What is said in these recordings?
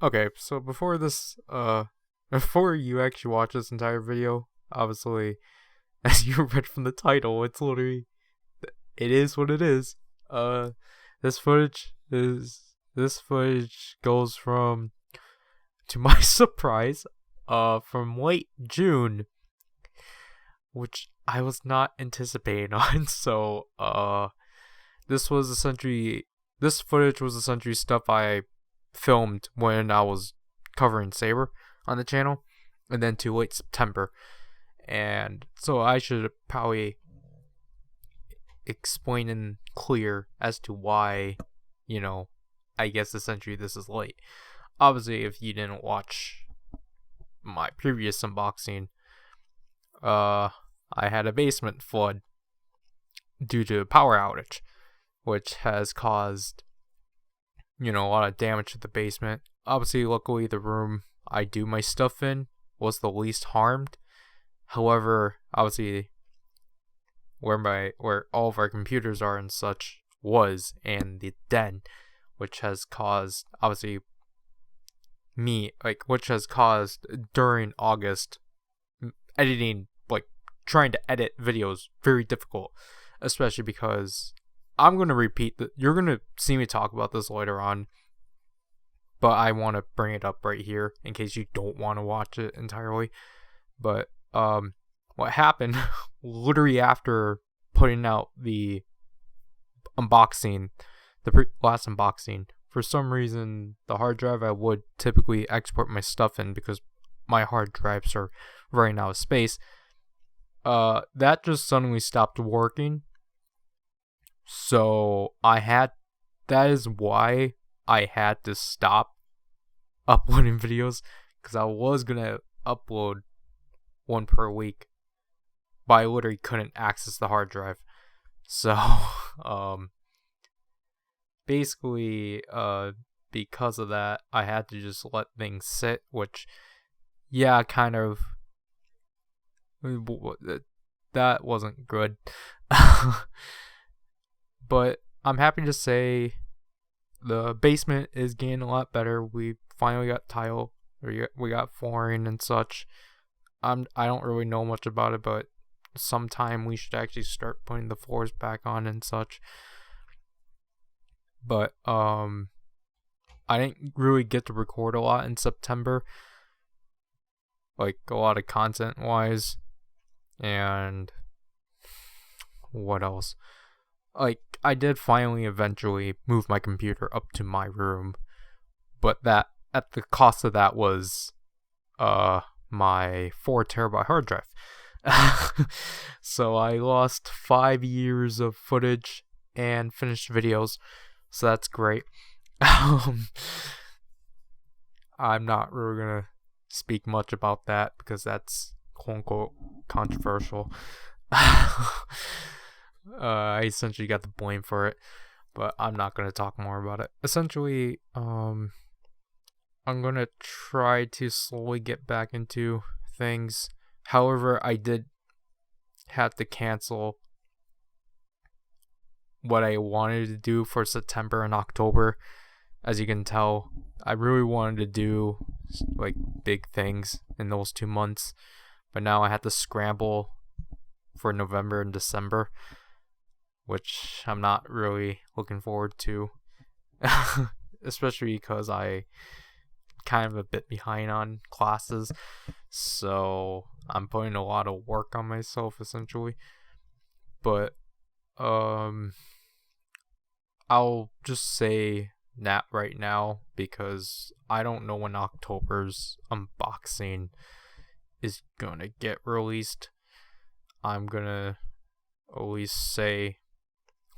Okay, so before you actually watch this entire video, obviously, as you read from the title, it is what it is. Uh, this footage goes from, to my surprise, from late June, which I was not anticipating on. So, this footage was essentially stuff I filmed when I was covering Saber on the channel, and then to late September. And so I should probably explain and clear as to why, I guess essentially this is late. Obviously, if you didn't watch my previous unboxing, I had a basement flood due to a power outage, which has caused, a lot of damage to the basement. Obviously, luckily, the room I do my stuff in was the least harmed. However, obviously, where all of our computers are and such was, and the den, which has caused, obviously, which has caused during August, editing, trying to edit videos very difficult, especially because I'm going to you're going to see me talk about this later on, but I want to bring it up right here in case you don't want to watch it entirely. But what happened literally after putting out the unboxing, last unboxing, for some reason the hard drive I would typically export my stuff in, because my hard drives are running out of space, that just suddenly stopped working. So that is why I had to stop uploading videos, because I was gonna upload one per week, but I literally couldn't access the hard drive. So, basically, because of that, I had to just let things sit, which, yeah, kind of, that wasn't good. But I'm happy to say the basement is getting a lot better. We finally got tile, we got flooring and such. I don't really know much about it, but sometime we should actually start putting the floors back on and such. But I didn't really get to record a lot in September, like a lot of content wise. And what else? I did finally eventually move my computer up to my room, but that, at the cost of that, was my 4 terabyte hard drive. So I lost 5 years of footage and finished videos, so that's great. I'm not really gonna speak much about that because that's quote unquote controversial. I essentially got the blame for it, but I'm not going to talk more about it. Essentially, I'm going to try to slowly get back into things. However, I did have to cancel what I wanted to do for September and October. As you can tell, I really wanted to do big things in those 2 months, but now I had to scramble for November and December, which I'm not really looking forward to. Especially because I kind of a bit behind on classes, so I'm putting a lot of work on myself essentially. But I'll just say that right now, because I don't know when October's unboxing is gonna get released. I'm gonna always say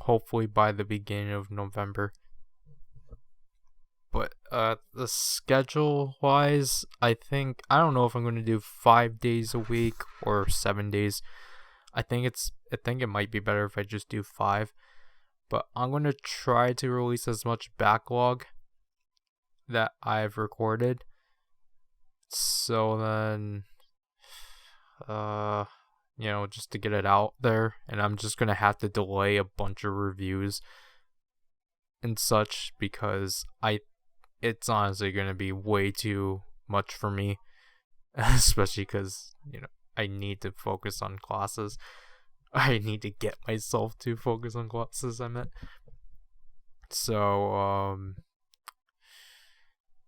hopefully by the beginning of November. But the schedule wise, I don't know if I'm gonna do 5 days a week or 7 days. I think it might be better if I just do 5. But I'm gonna try to release as much backlog that I've recorded. So then just to get it out there, and I'm just gonna have to delay a bunch of reviews and such, because it's honestly gonna be way too much for me, especially because I need to focus on classes. I need to get myself to focus on classes. I meant. So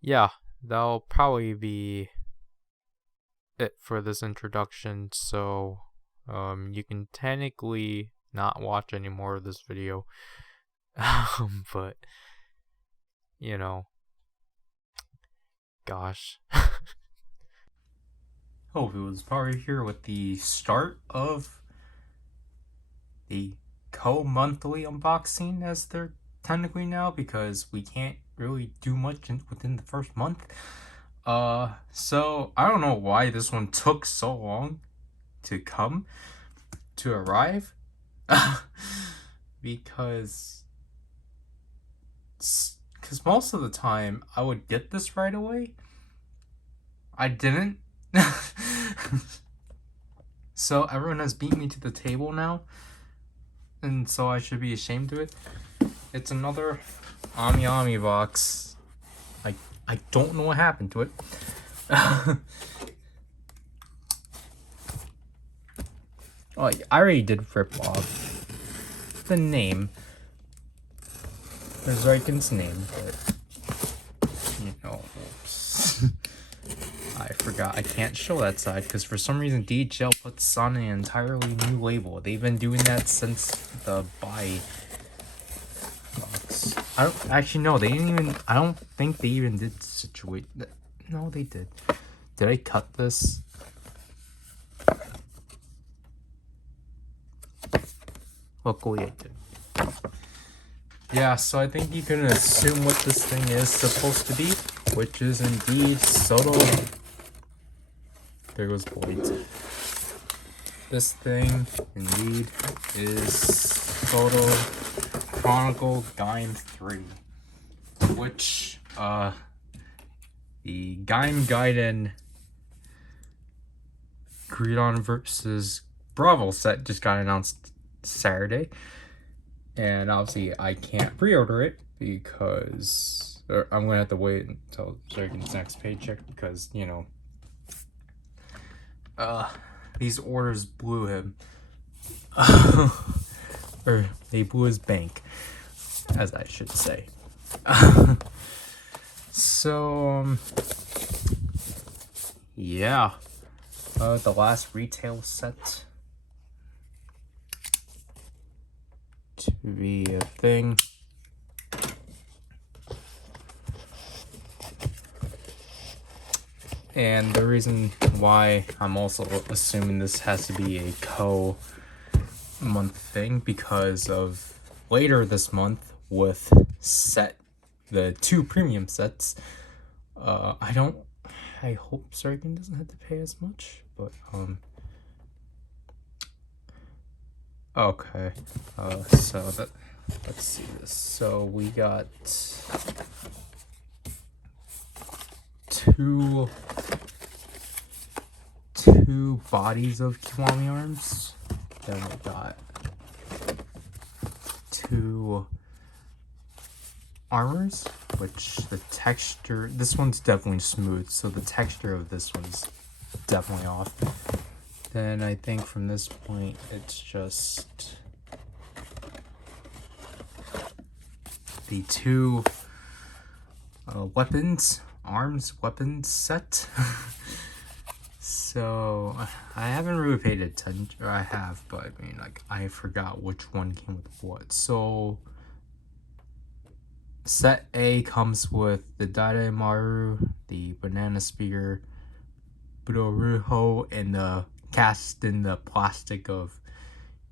yeah, that'll probably be it for this introduction. So you can technically not watch any more of this video. But gosh. Oh, it was probably here with the start of the co-monthly unboxing, as they're technically now, because we can't really do much within the first month. So I don't know why this one took so long to arrive. because most of the time I would get this right away. I didn't. So everyone has beat me to the table now, and so I should be ashamed of it. It's another Ami box. I don't know what happened to it. Oh, I already did rip off the name. The Zryken's name, but oops. I forgot. I can't show that side because for some reason DHL puts on an entirely new label. They've been doing that since the buy box. I don't actually know. They didn't even. I don't think they even did situate. No, they did. Did I cut this? Luckily, I did. Yeah, so I think you can assume what this thing is supposed to be, which is indeed Soto. There goes Boyd. This thing, indeed, is Soto Chronicle Gaim 3, which, the Gaim Gaiden Gridon versus Bravo set just got announced Saturday. And obviously, I can't pre-order it because I'm gonna have to wait until Zryken's next paycheck because these orders blew him, or they blew his bank, as I should say. So yeah, the last retail set to be a thing. And the reason why I'm also assuming this has to be a co-month thing, because of later this month with the 2 premium sets, I hope Zryken doesn't have to pay as much, but okay, so let's see this. So we got two bodies of Kiwami arms. Then we got 2 armors, which the texture, this one's definitely smooth, so the texture of this one's definitely off. Then I think from this point it's just the 2 weapons set. So I haven't really paid attention, or I have, but I mean, like, I forgot which one came with what. So set A comes with the Daidai Maru, the Banana Spear, Budoruho, and the cast in the plastic of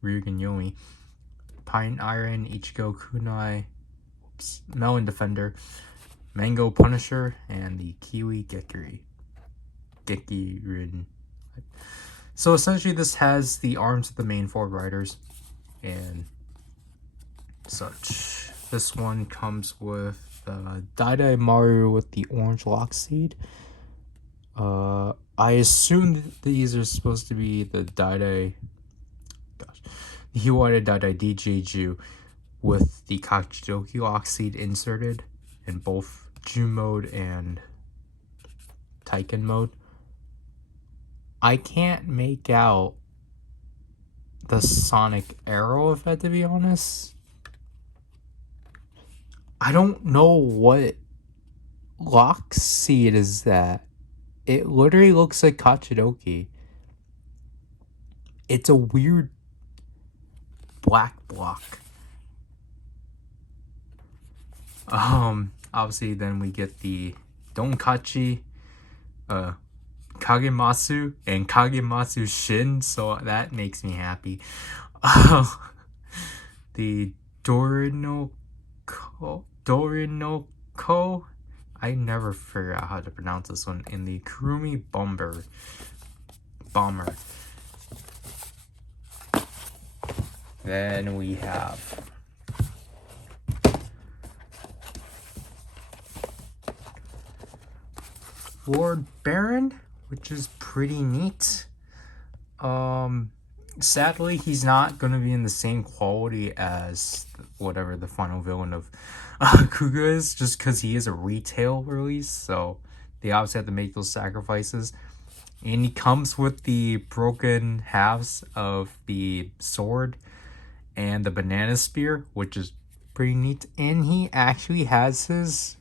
Ryugen Yomi, Pine Iron, Ichigo Kunai, Melon Defender, Mango Punisher, and the Kiwi Gekirin. So essentially this has the arms of the main 4 riders and such. This one comes with Daidai Maru with the orange lock seed. I assume that these are supposed to be the Hiwata Daidai DJju with the Kachidoki lock seed inserted in both June mode and Tycoon mode. I can't make out the sonic arrow effect, to be honest. I don't know what lock seed is that. It literally looks like Kachidoki. It's a weird black block. Obviously then we get the Donkachi, Kagemasu, and Kagemasu Shin, so that makes me happy. The Dorinoko, I never figure out how to pronounce this one, in the Kurumi Bomber. Then we have Lord Baron, which is pretty neat. Sadly, he's not going to be in the same quality as whatever the final villain of Kuga is, just because he is a retail release, so they obviously have to make those sacrifices. And he comes with the broken halves of the sword and the banana spear, which is pretty neat. And he actually has his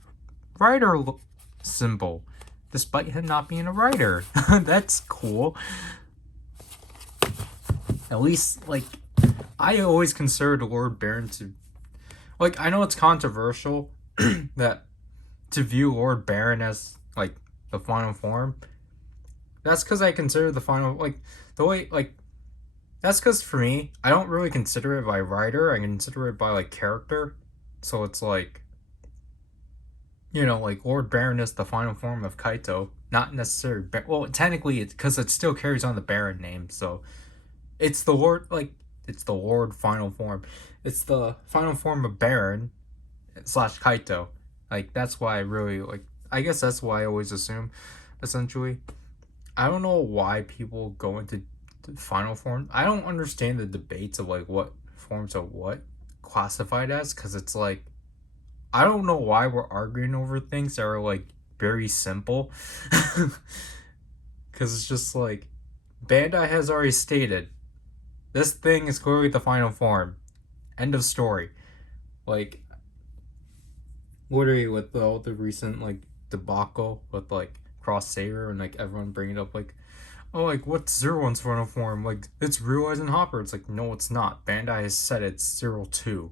rider symbol, despite him not being a rider. That's cool. At least, like, I always considered Lord Baron to... Like, I know it's controversial that to view Lord Baron as, like, the final form. That's because I consider the final... Like, the way... Like, that's because for me, I don't really consider it by rider. I consider it by, like, character. So it's like... You know, like, Lord Baron is the final form of Kaito. Not necessarily... Well, technically, it's because it still carries on the Baron name, so... It's the Lord, like, it's the Lord final form. It's the final form of Baron / Kaito. Like, that's why I really, like, I guess that's why I always assume, essentially. I don't know why people go into the final form. I don't understand the debates of, like, what forms are what classified as, because it's like, I don't know why we're arguing over things that are, like, very simple. Because it's just like, Bandai has already stated, this thing is clearly the final form. End of story. Like, literally with all the recent, like, debacle with, like, Cross Saber and, like, everyone bringing up, like, oh, like, what's Zero One's final form? Like, it's Realizing Hopper. It's like, no, it's not. Bandai has said it's 02.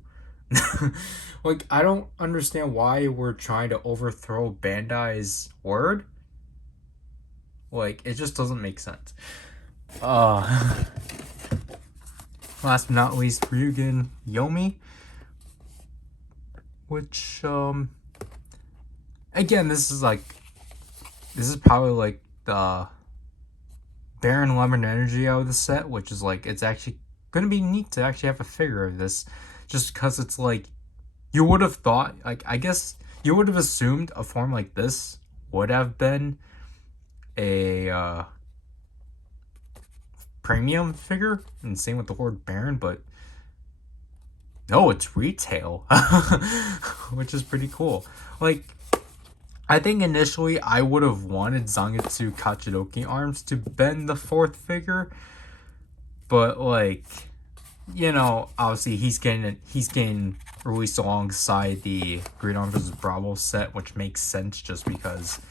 Like, I don't understand why we're trying to overthrow Bandai's word. Like, it just doesn't make sense. Last but not least, Ryugen Yomi, which, again, this is probably, like, the Baron Lemon Energy out of the set, which is, like, it's actually gonna be neat to actually have a figure of this, just because it's, like, you would have thought, like, I guess, you would have assumed a form like this would have been a, premium figure, and same with the Lord Baron, but no, it's retail, which is pretty cool. Like, I think initially I would have wanted Zangetsu Kachidoki arms to bend the fourth figure, but, like, you know, obviously he's getting released alongside the Great Arms vs. Bravo set, which makes sense just because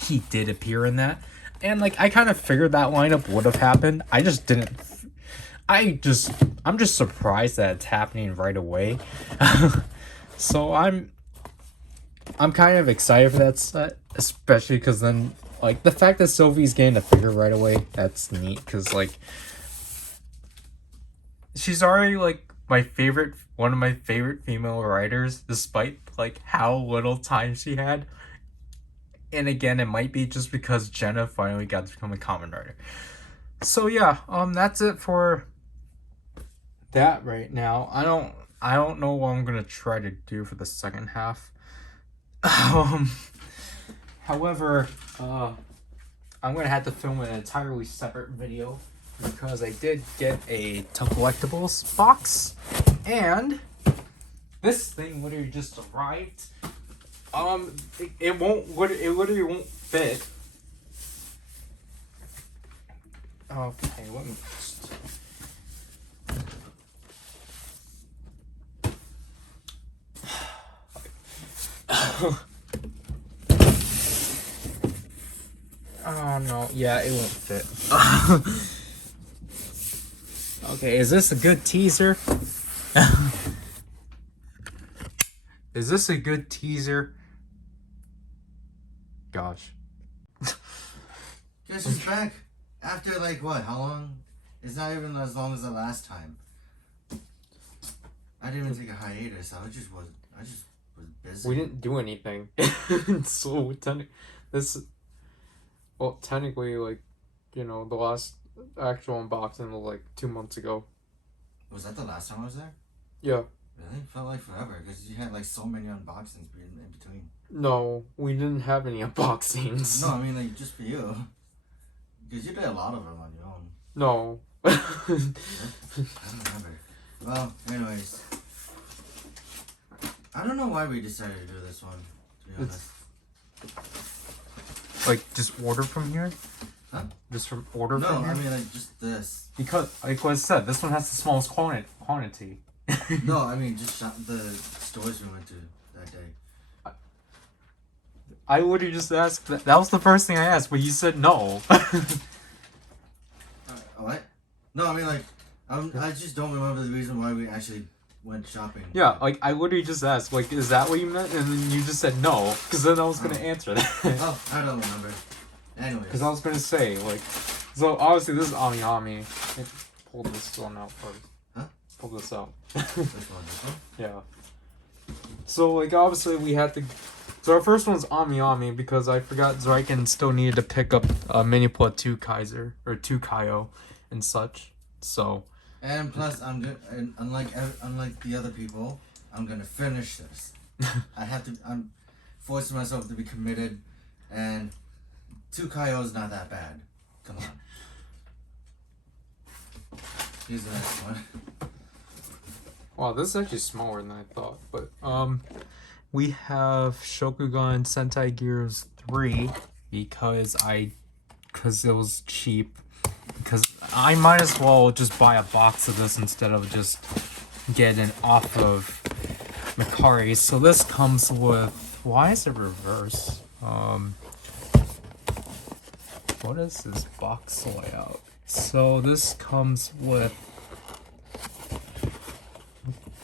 he did appear in that. And, like, I kind of figured that lineup would have happened. I just didn't... I'm just surprised that it's happening right away. So I'm kind of excited for that set, especially because then, like, the fact that Sophie's getting a figure right away, that's neat, because, like, she's already, like, one of my favorite female writers, despite, like, how little time she had. And again, it might be just because Jenna finally got to become a common writer. So yeah, that's it for that right now. I don't know what I'm gonna try to do for the second half. However, I'm gonna have to film an entirely separate video because I did get a Collectibles box, and this thing literally just arrived. It won't. It literally won't fit. Okay, let me just. Oh no, yeah, it won't fit. Okay, is this a good teaser? Is this a good teaser? Gosh. Guess who's back? After like what? How long? It's not even as long as the last time. I didn't even take a hiatus. I just was busy. We didn't do anything. So technically, like, you know, the last actual unboxing was like 2 months ago. Was that the last time I was there? Yeah. Really? Felt like forever because you had like so many unboxings in between. No, we didn't have any unboxings. No, I mean like just for you. Because you did a lot of them on your own. No. I don't remember. Well, anyways. I don't know why we decided to do this one, to be honest. Like, just order from here? Huh? Just from order No, from here? I mean like just this. Because, like what I said, this one has the smallest quantity. No, I mean just the stores we went to that day. I literally just asked. That was the first thing I asked, but you said no. What? No, I mean like, I just don't remember the reason why we actually went shopping. Yeah, like I literally just asked, like, is that what you meant? And then you just said no, because then I was gonna answer that. Oh, I don't remember. Anyways. Because I was gonna say, like, so obviously this is Ami Ami. Pull this one out first. Huh? Pull this out. This one. Yeah. So like obviously we had to. So our first one's Ami Ami because I forgot Zryken still needed to pick up Minipla 2 Kaiser or 2 Kaio and such. So. And plus, I'm good. And unlike the other people, I'm gonna finish this. I'm forcing myself to be committed, and 2 Kaio's not that bad. Come on. Here's the next one. Wow, this is actually smaller than I thought. But we have Shokugan Sentai Gears 3 because it was cheap. Because I might as well just buy a box of this instead of just getting off of Mercari. So this comes with. Why is it reverse? What is this box layout? So this comes with.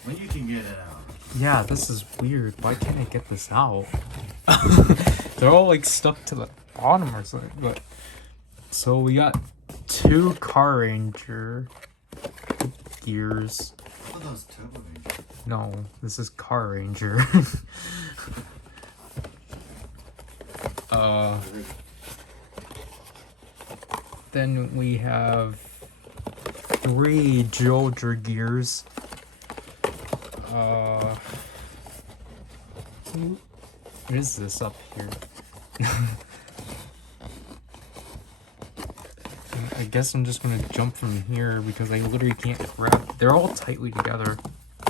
When you can get it out. Yeah, this is weird. Why can't I get this out? They're all like stuck to the bottom or something. But so we got 2 Car Ranger gears. I thought that was Turbo Ranger. No, this is Car Ranger. Then we have 3 Jr gears. What is this up here? I guess I'm just gonna jump from here because I literally can't grab. They're all tightly together.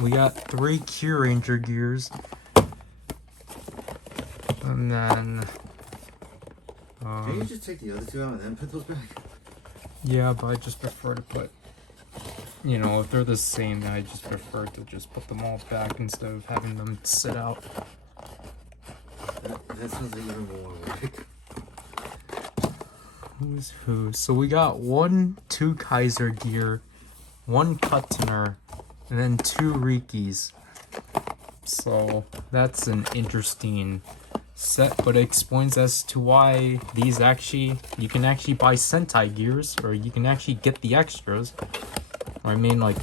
We got 3 Q Ranger gears. And then... Can you just take the other 2 out and then put those back? Yeah, but I just prefer to put... You know, if they're the same, then I just prefer to just put them all back instead of having them sit out. That sounds like even more work. Who's who? So we got 1 2 Kaiser gear, 1 Kuttner, and then 2 Rikis. So that's an interesting set, but it explains as to why these you can actually buy Sentai gears, or you can actually get the extras. Or I mean, like,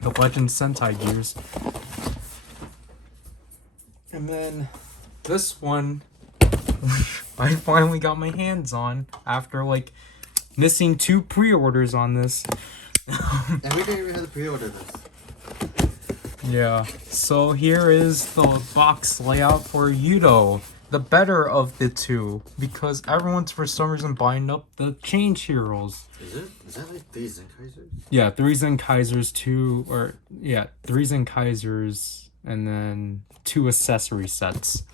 the Legend Sentai gears. And then this one, I finally got my hands on after, like, missing 2 pre-orders on this. And we didn't even have to pre-order this. Yeah, so here is the box layout for Yudo, the better of the 2, because everyone's for some reason buying up the Change Heroes. Is that like 3 Zenkaisers? Yeah, 3 Zenkaisers, 3 Zenkaisers, and then 2 accessory sets.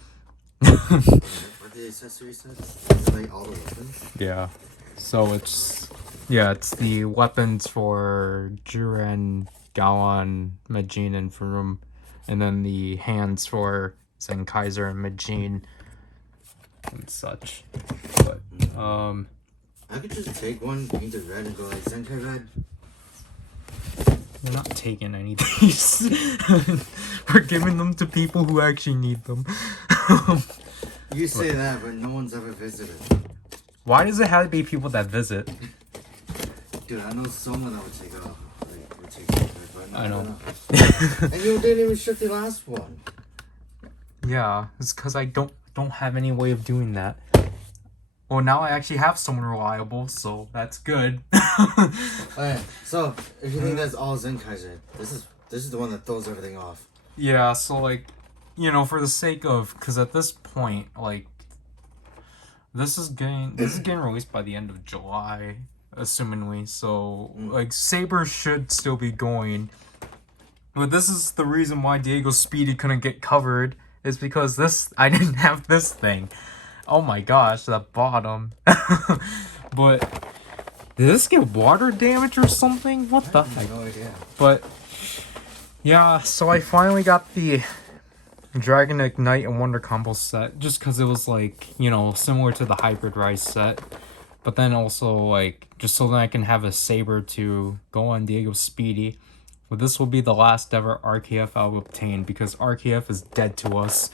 What the accessory sets? Is it like all the weapons? Yeah. So it's the weapons for Jiren, Gaon, Majin, and Furum, and then the hands for Zenkaiser and Majin and such. But I could just take one, paint it red, and go like Zenkai Red. we're not taking any of these. We're giving them to people who actually need them. You say that, but no one's ever visited. Why does it have to be people that visit? Dude, I know someone that would take off. Like, would take it, but no, I know. And you didn't even ship the last one. Yeah, it's because I don't have any way of doing that. Well, now I actually have someone reliable, so that's good. Alright, so if you think that's all Zenkaiser, this is the one that throws everything off. Yeah, so like, for the sake of, because at this point, like, this is getting released by the end of July, assumingly. So like, Saber should still be going, but this is the reason why Diego Speedy couldn't get covered. Is because I didn't have this thing. Oh my gosh, that bottom. But did this get water damage or something? What the heck? No idea. But yeah, so I finally got the Dragon Ignite and Wonder Combo set just because it was like, similar to the Hybrid Rise set. But then also like just so that I can have a Saber to go on Diego Speedy. But this will be the last ever RKF I'll obtain because RKF is dead to us.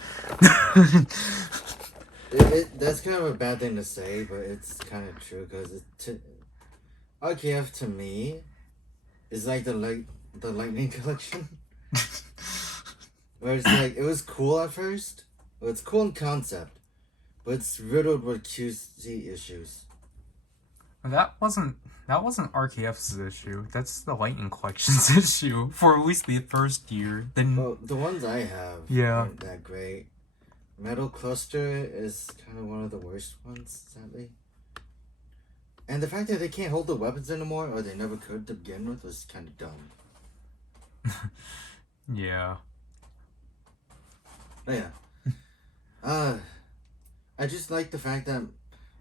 That's kind of a bad thing to say, but it's kind of true because RKF to me is like the Lightning Collection. Where it's like, it was cool at first. Well, it's cool in concept, but it's riddled with QC issues. That wasn't RKF's issue. That's the Lightning Collection's issue for at least the first year. Then Well, the ones I have aren't that great. Metal Cluster is kind of one of the worst ones, sadly. And the fact that they can't hold the weapons anymore, or they never could to begin with, was kind of dumb. Yeah. But yeah. I just like the fact that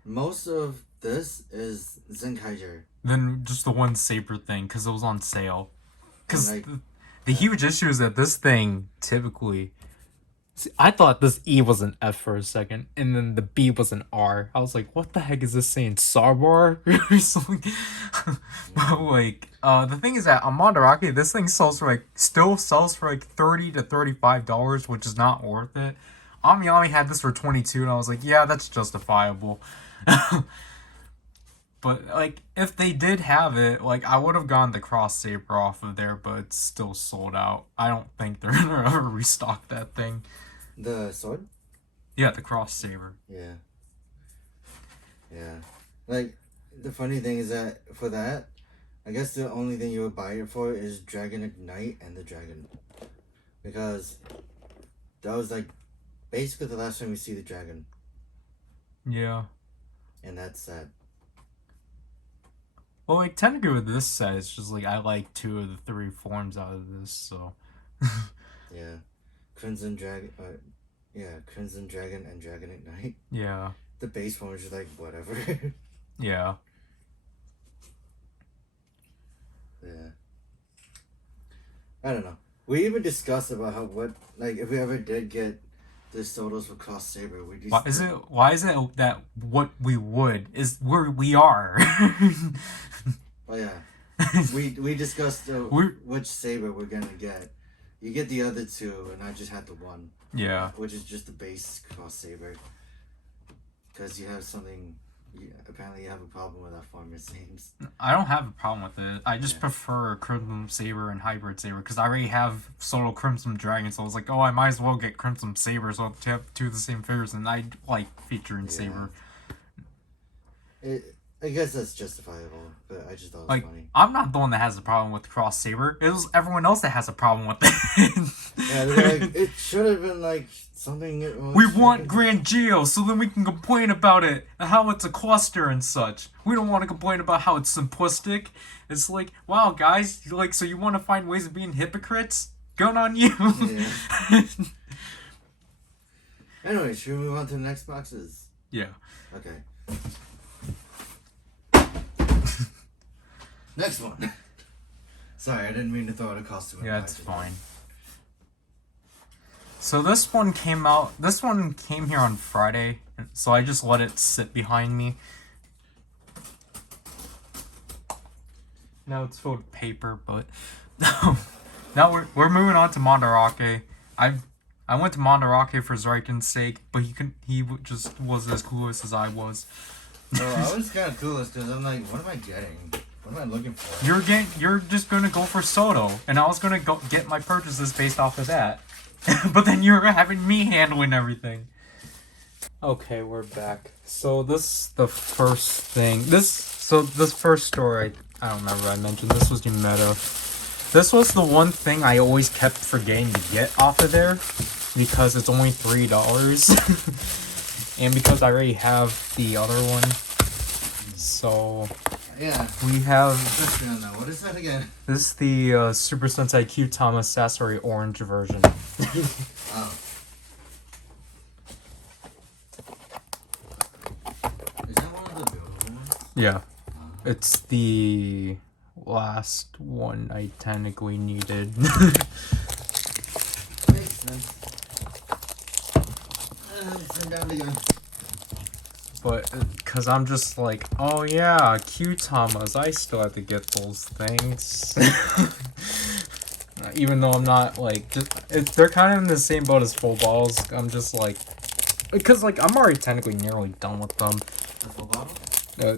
most of this is Zenkai Jr. Then just the one Saber thing, because it was on sale. Because Like, the huge issue is that this thing typically... See, I thought this E was an F for a second, and then the B was an R. I was like, what the heck is this saying? Sarbar? Or something? But like, the thing is that on Madaraki, this thing still sells for like $30 to $35, which is not worth it. Amiyami had this for $22, and I was like, yeah, that's justifiable. But like, if they did have it, like, I would have gone the Cross Saber off of there, but it's still sold out. I don't think they're gonna ever restock that thing. the sword? Yeah, the Cross Saber. Yeah. Yeah. Like, the funny thing is that for that, I guess the only thing you would buy it for is Dragon Ignite and the Dragon. Because that was like basically the last time we see the dragon. Yeah. And that's sad. Well, like, technically with this set, it's just like I like 2 of the 3 forms out of this, so. Yeah. Crimson Dragon, Crimson Dragon and Dragon Ignite. Yeah. The base form is just like, whatever. Yeah. Yeah. I don't know. We even discussed about if we ever did get the Sotos for Cross Saber, Why is it that what we would is where we are? Oh yeah. we discussed which saber we're gonna get. You get the other 2, and I just had the one. Yeah. Which is just the base Cross Saber. Because you have something. Apparently, you have a problem with that form, it seems. I don't have a problem with it. I just prefer Crimson Saber and Hybrid Saber because I already have Solo Crimson Dragon, so I was like, oh, I might as well get Crimson Saber, so I have 2 of the same figures, and I like featuring Saber. I guess that's justifiable, but I just thought it was funny. I'm not the one that has a problem with Cross Saber. It was everyone else that has a problem with it. Yeah, they're like, it should have been like something. We want Grand Geo, so then we can complain about it and how it's a cluster and such. We don't want to complain about how it's simplistic. It's like, wow, guys, so you want to find ways of being hypocrites? Going on you. Yeah. Anyway, should we move on to the next boxes? Yeah. Okay. Next one. Sorry, I didn't mean to throw out a costume. Yeah, it's fine. So this one came out. This one came here on Friday, so I just let it sit behind me. Now it's filled with paper, but now we're moving on to Mandarake. I went to Mandarake for Zryken's sake, but he just was as clueless as I was. So I was kind of clueless because I'm like, what am I getting? What am I looking for? You're just gonna go for Soto, and I was gonna go get my purchases based off of that. But then you're having me handling everything. Okay, we're back. So this the first thing. This first store I don't remember I mentioned. This was Meta. This was the one thing I always kept forgetting to get off of there because it's only $3, and because I already have the other one. So Yeah. we have. What is that again? This is the Super Sentai Q-Tama Sasori Orange version. Oh. Is that one of the beautiful ones? Yeah. It's the last one I technically needed. Makes sense. Turn down again. But, because I'm just like, oh yeah, Q-Tamas, I still have to get those things. Even though I'm not, like, they're kind of in the same boat as full balls. I'm just like, because, like, I'm already technically nearly done with them. The full bottle? The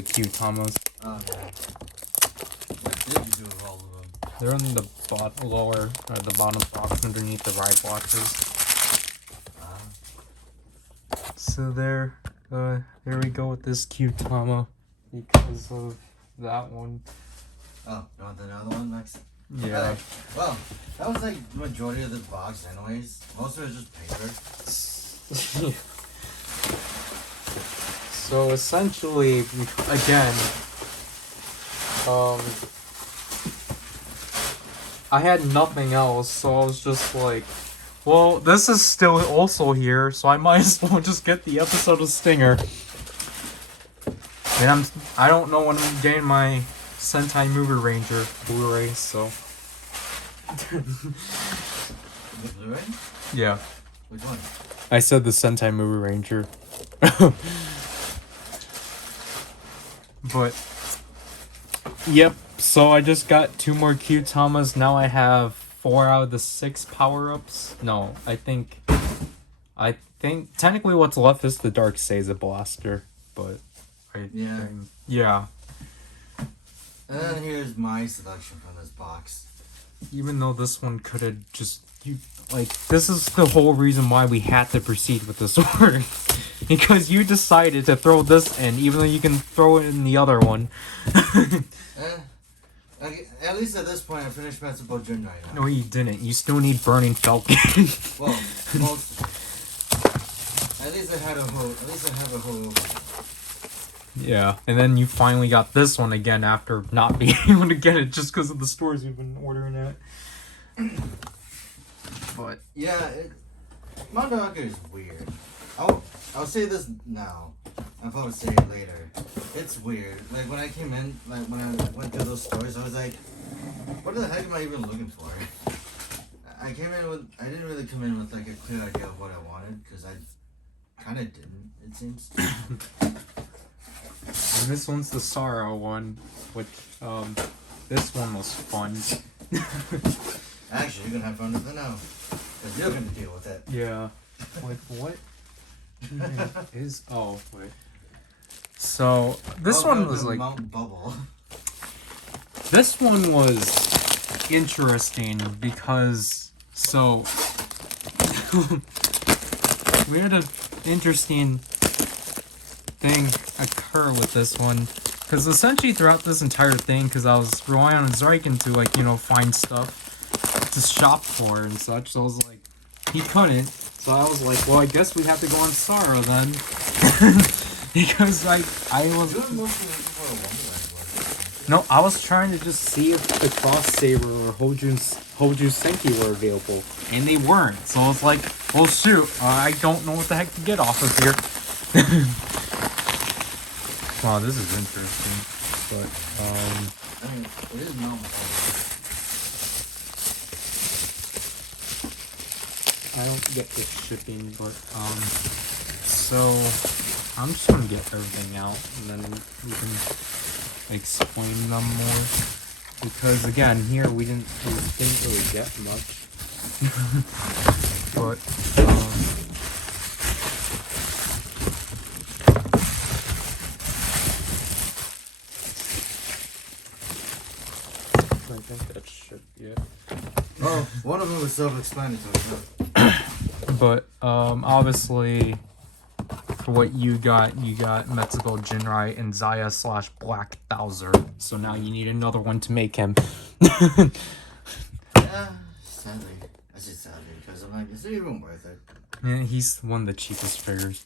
Q-Tamas. Oh, okay. What did you do with all of them? They're in the lower, or the bottom box underneath the ride watches. So there we go with this Q-Tama because of that one. Oh, you want another one next? Yeah. Well, that was like the majority of the box anyways. Most of it was just paper. So essentially, again, I had nothing else, so I was just like, well, this is still also here, so I might as well just get the episode of Stinger. And I don't know when I'm getting my Sentai Movie Ranger Blu-ray, so. The Blu-ray? Yeah. Which one? I said the Sentai Movie Ranger. But, yep, so I just got 2 more Q-Tamas. Now I have 4 out of the 6 power-ups. No, I think technically what's left is the Dark Seiza Blaster, but yeah. And then here's my selection from this box. Even though this one could have just this is the whole reason why we had to proceed with this order. Because you decided to throw this in, even though you can throw it in the other one. At least at this point, I finished Principal Jun right now. No, you didn't. You still need Burning Falcon. Well, most. At least I have a whole. Yeah, and then you finally got this one again after not being able to get it just because of the stores you've been ordering at. But yeah, Mandarake is weird. I'll say this now. I'll probably say it later. It's weird. Like when I came in, like when I went through those stores, I was like, what the heck am I even looking for? I didn't really come in with like a clear idea of what I wanted, because I kind of didn't, it seems. And this one's the Sorrow one, which, this one was fun. Actually, you're gonna have fun with it now, because you're gonna deal with it. Yeah. Like, what is... Oh, wait. So, this one was like... Mount Bubble. This one was interesting because... So... we had an interesting thing occur with this one. Because essentially throughout this entire thing, because I was relying on Zryken to, like, you know, find stuff to shop for and such. So I was like, he couldn't. So I was like, well, I guess we have to go on Sorrow then. Because I was... No, I was trying to just see if the Cross Saber or Hoju Senki were available, and they weren't. So I was like, well, shoot, I don't know what the heck to get off of here. Wow, this is interesting. But, I mean, it is normal. I don't get the shipping, but, so I'm just gonna get everything out, and then we can explain them more. Because again, here we didn't really get much. But, I think that should be it. Oh, one of them was self-explanatory. But obviously, for what you got Metsuko Jinrai and Zaya / Black Bowser. So now you need another one to make him. Yeah, sadly. I say sadly because I'm like, is it even worth it? Yeah, he's one of the cheapest figures.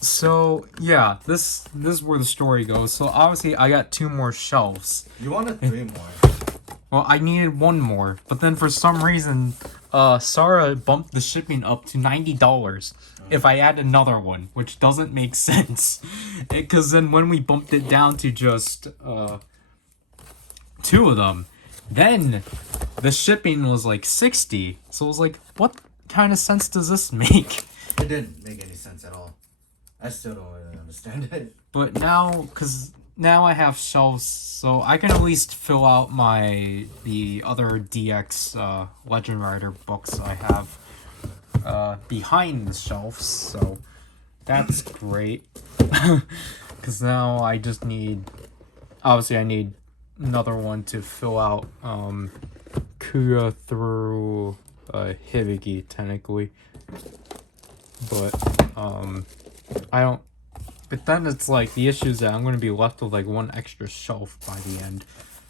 So yeah, this is where the story goes. So obviously, I got 2 more shelves. You wanted 3 more. Well, I needed 1 more, but then for some reason, Sarah bumped the shipping up to $90 if I add another one, which doesn't make sense. Because then when we bumped it down to just 2 of them, then the shipping was like $60. So I was like, what kind of sense does this make? It didn't make any sense at all. I still don't really understand it. But now, because now I have shelves, so I can at least fill out the other DX Legend Rider books I have behind the shelves, so that's great. Because now I just need, obviously I need another one to fill out Kuya through Hibiki, technically. But I don't. But then it's like the issue is that I'm gonna be left with like 1 extra shelf by the end.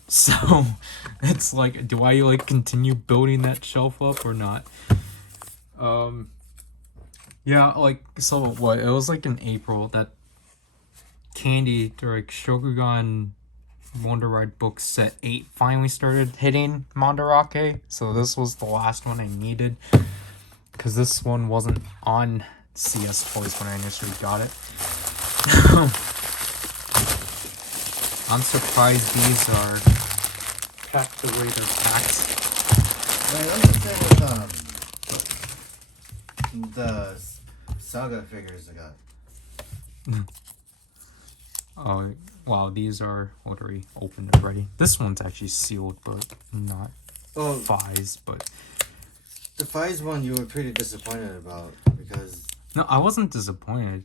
So it's like, do I like continue building that shelf up or not? Yeah, like, so what? It was like in April that Candy, like Shokugan Wonder Ride book set 8 finally started hitting Mandarake. So this was the last one I needed, because this one wasn't on CS Toys when I initially got it. I'm surprised these are packed the way they're packed. Wait, I'm just saying with the Saga figures I got. Oh, wow, these are already opened already. This one's actually sealed, but not Fies, but... The Fies one you were pretty disappointed about, because... No, I wasn't disappointed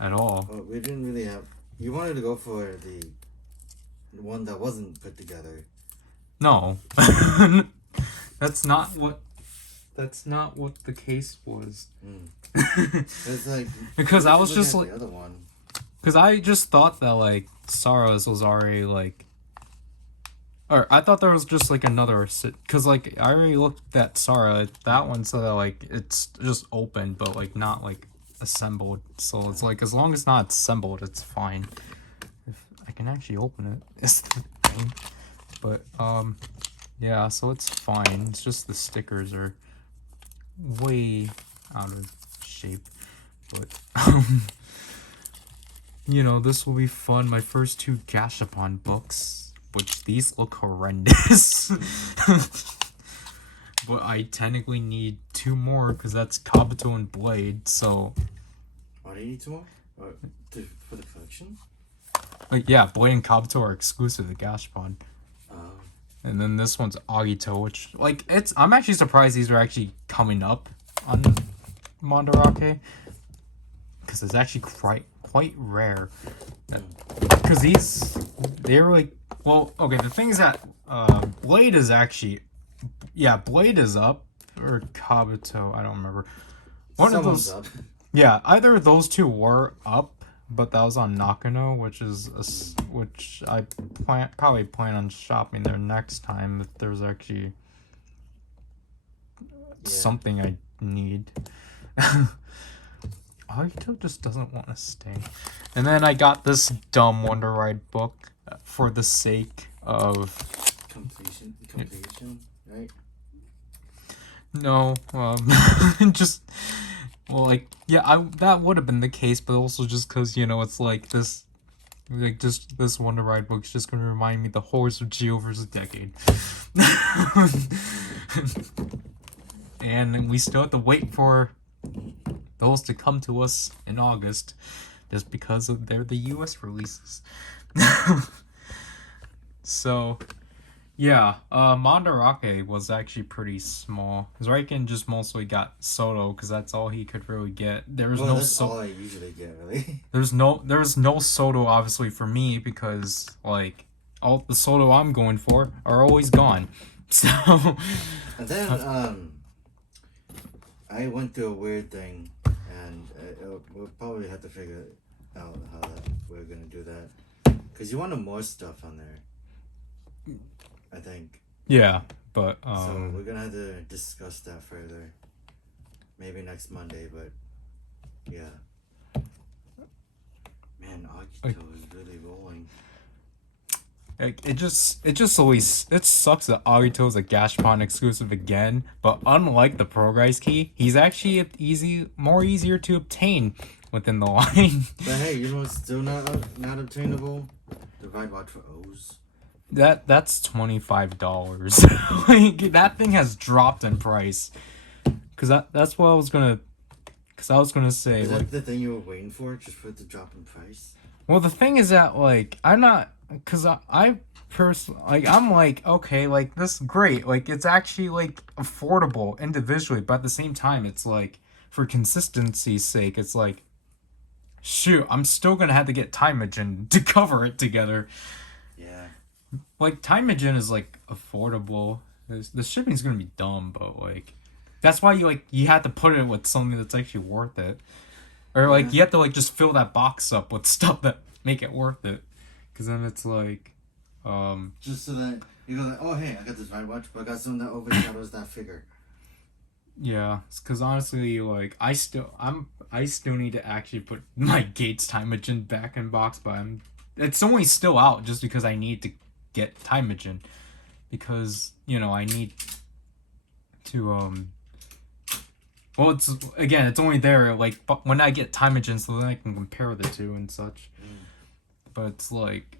at all. Well, we didn't really have... You wanted to go for the one that wasn't put together. No. That's not what the case was. It's like... Because I was just like... The other one. Because I just thought that, like, Sarah's was already, like... Or, I thought there was just, like, another... Because, like, I already looked at Sarah. That one said that, like, it's just open, but, like, not, like, assembled. So, it's, like, as long as it's not assembled, it's fine. If I can actually open it, is the thing. But, yeah, so it's fine. It's just the stickers are way out of shape. But, you know, this will be fun. My first 2 Gashapon books, which these look horrendous. But I technically need 2 more because that's Kabuto and Blade, so... Oh, do you need 2 more? For the collection? Like, yeah, Blade and Kabuto are exclusive to Gashapon. And then this one's Agito, which, like, I'm actually surprised these are actually coming up on Mandarake. Because it's actually quite rare. Because they're like, well, okay, the thing is that Blade is actually, yeah, Blade is up, or Kabuto, I don't remember. One of those, up. Yeah, either of those 2 were up, but that was on Nakano, which I probably plan on shopping there next time if there's actually something I need. Agito just doesn't want to stay. And then I got this dumb Wonder Ride book for the sake of Completion, right? no, just well, like yeah, that would have been the case, but also just because it's like this. Like, just this Wonder Ride book's just gonna remind me the horrors of Geo versus Decade. And we still have to wait for those to come to us in August, just because they're the US releases. So, yeah, Mandarake was actually pretty small. Zryken just mostly got Soto because that's all he could really get. That's all I usually get, really. There's no Soto obviously for me because like all the Soto I'm going for are always gone. So and then I went through a weird thing, and we'll probably have to figure out how we're gonna do that, because you wanted more stuff on there. I think. Yeah, but so we're gonna have to discuss that further. Maybe next Monday, but yeah. Man, Agito is really rolling. Like, it just always sucks that Agito is a Gashpon exclusive again, but unlike the Progrise key, he's actually more easier to obtain within the line. But hey, you know what's still not obtainable? The Ride Watch for O's. That's $25. Like, that thing has dropped in price. That's what I was gonna say. Is that like, the thing you were waiting for, just for it to drop in price? Well, the thing is that like I'm not, cause I personally like I'm like okay, like this is great, like it's actually like affordable individually, but at the same time it's like for consistency's sake, it's like shoot, I'm still gonna have to get Timeagen to cover it together. Yeah. Like Timeagen is like affordable. The shipping's gonna be dumb, but like that's why you have to put it with something that's actually worth it. Or like you have to like just fill that box up with stuff that make it worth it, because then it's like, just so that you go like, oh hey, I got this Ride Watch, but I got something that overshadows that figure. Yeah, because honestly, like I still need to actually put my Gates Timeagen back in box, but it's only still out just because I need to get Timeagen, because I need to Well, it's only there like when I get Timeagen, so then I can compare the two and such. But it's like,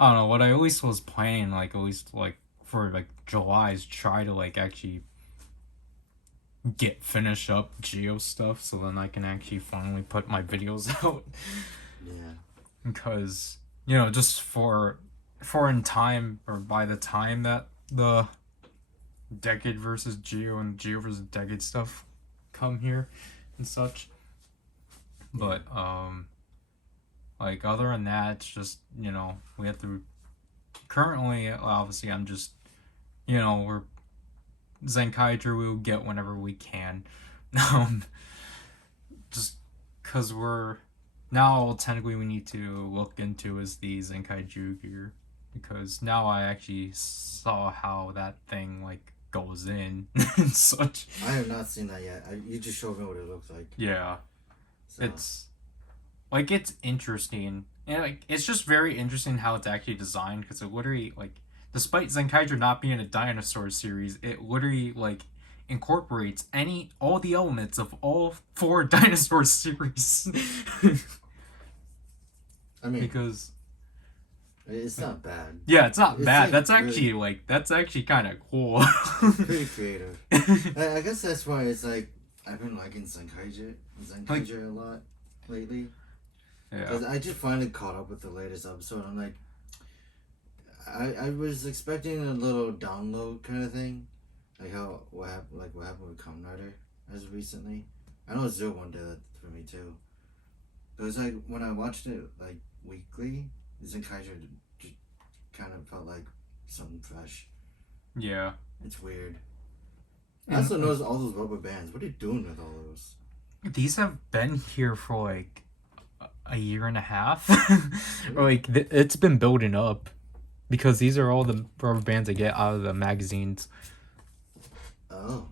I don't know, what I at least was planning, like at least like for like July, is try to like actually finish up Geo stuff, so then I can actually finally put my videos out. Yeah. Because just for in time, or by the time that the Decade versus Geo and Geo versus Decade stuff come here and such. But like other than that, it's just we have to currently, obviously I'm just we're Zenkai Jr we'll get whenever we can. Just because we're now technically we need to look into is the Zenkai Jr Gear, because now I actually saw how that thing like goes in and such. I have not seen that yet. You just showed me what it looks like. Yeah. So. It's interesting, and like it's just very interesting how it's actually designed, because it literally like, despite Zenkai not being a dinosaur series, it literally like incorporates all the elements of all 4 dinosaur series. I mean, because it's not bad. Yeah, it's not bad. Like That's actually kind of cool. It's pretty creative. I guess that's why it's like I've been liking Zenkai a lot lately. Yeah. Because I just finally caught up with the latest episode. I'm like, I was expecting a little download kind of thing, like what happened with Kamen Rider as recently. I know Zero did that for me too. But it's like when I watched it like weekly, Zenkai just kind of felt like something fresh. Yeah. It's weird. I also noticed all those rubber bands. What are you doing with all those? These have been here for like a year and a half. Or like it's been building up, because these are all the rubber bands I get out of the magazines. Oh.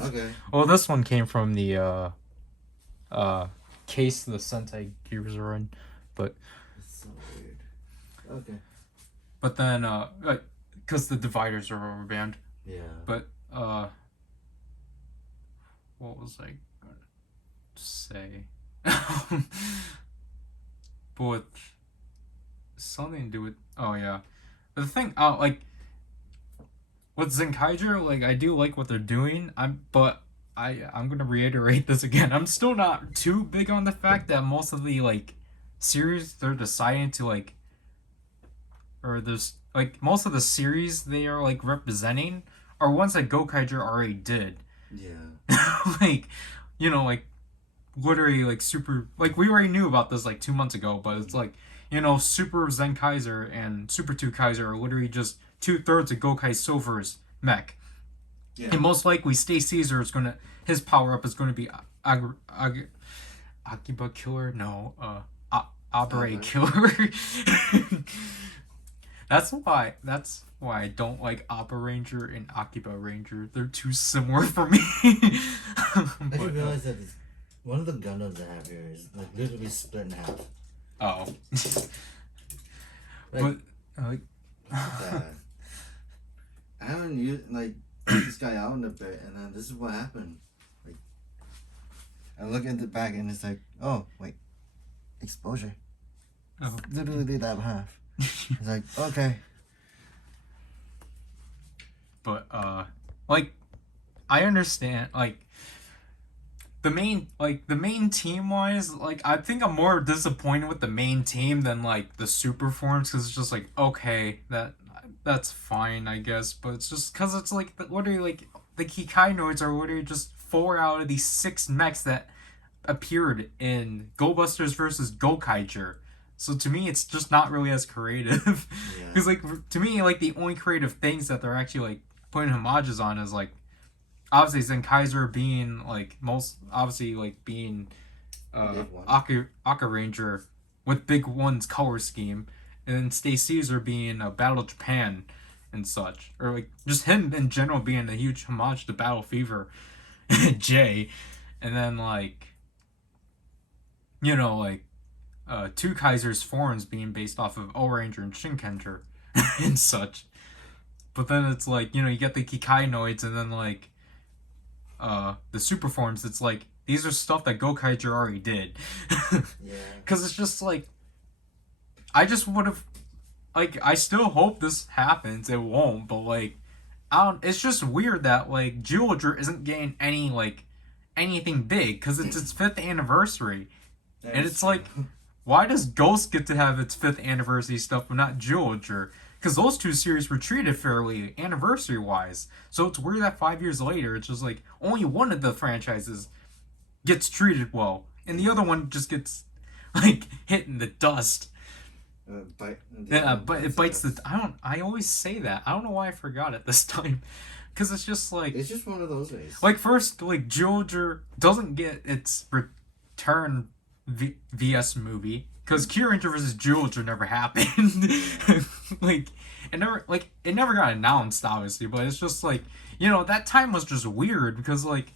Okay. Well, this one came from the case the Zenkai gears are in, but It's so weird. Okay. but then because the dividers are rubber band. Yeah. But what was I gonna say? But with something to do with but the thing like with Zenkai Jr, like I do like what they're doing. I'm gonna reiterate this again. I'm still not too big on the fact that most of the like series they're deciding to like, or there's like most of the series they are like representing are ones that Gokaiger already did. Yeah. Like, like literally like super, like we already knew about this like 2 months ago, but it's like, Super Zenkaiser and Super 2 Kaiser are literally just 2/3 of Gokai Silver's mech. Yeah. And most likely Stay Caesar is his power up is gonna be Akiba Killer? No, Abare Killer. That's why I don't like Appa Ranger and Akiba Ranger. They're too similar for me. I didn't realize that one of the Gundams I have here is like literally split in half. Oh. Like, but I haven't used like this guy out in a bit, and then this is what happened. Like, I look at the back and it's like, oh wait, exposure. Oh. Literally that half. It's like, okay. But like I understand like the main team wise, like I think I'm more disappointed with the main team than like the super forms, because it's just like, okay, that's fine I guess, but it's just because it's like literally like the Kikainoids are literally just 4 out of these 6 mechs that appeared in Go Busters versus Gokaiger. So to me, it's just not really as creative. Because like to me, like the only creative things that they're actually like putting homages on is like obviously Zenkaiser being like most obviously like being Aka Ranger with Big One's color scheme, and then Stay Caesar being Battle Japan and such, or like just him in general being a huge homage to Battle Fever J, and then like like Two Kaiser's forms being based off of O Ranger and Shinkenger and such. But then it's like, you get the Kikainoids, and then like the super forms, it's like these are stuff that Gokaiger already did. Yeah. Cause it's just like I just would have I still hope this happens. It won't, but like it's just weird that like Geoger isn't getting any like anything big because it's its 5th anniversary. And it's like, why does Ghost get to have its 5th anniversary stuff but not Geoger? Because those 2 series were treated fairly anniversary-wise. So it's weird that 5 years later, it's just like, only one of the franchises gets treated well. And the other one just gets, like, hit in the dust. But it bites the... I always say that. I don't know why I forgot it this time. Because it's just like... It's just one of those days. Like, first, like, Geoger doesn't get its return VS movie, because Kira Ranger vs. Geoger never happened. It never got announced, obviously, but it's just like, that time was just weird because like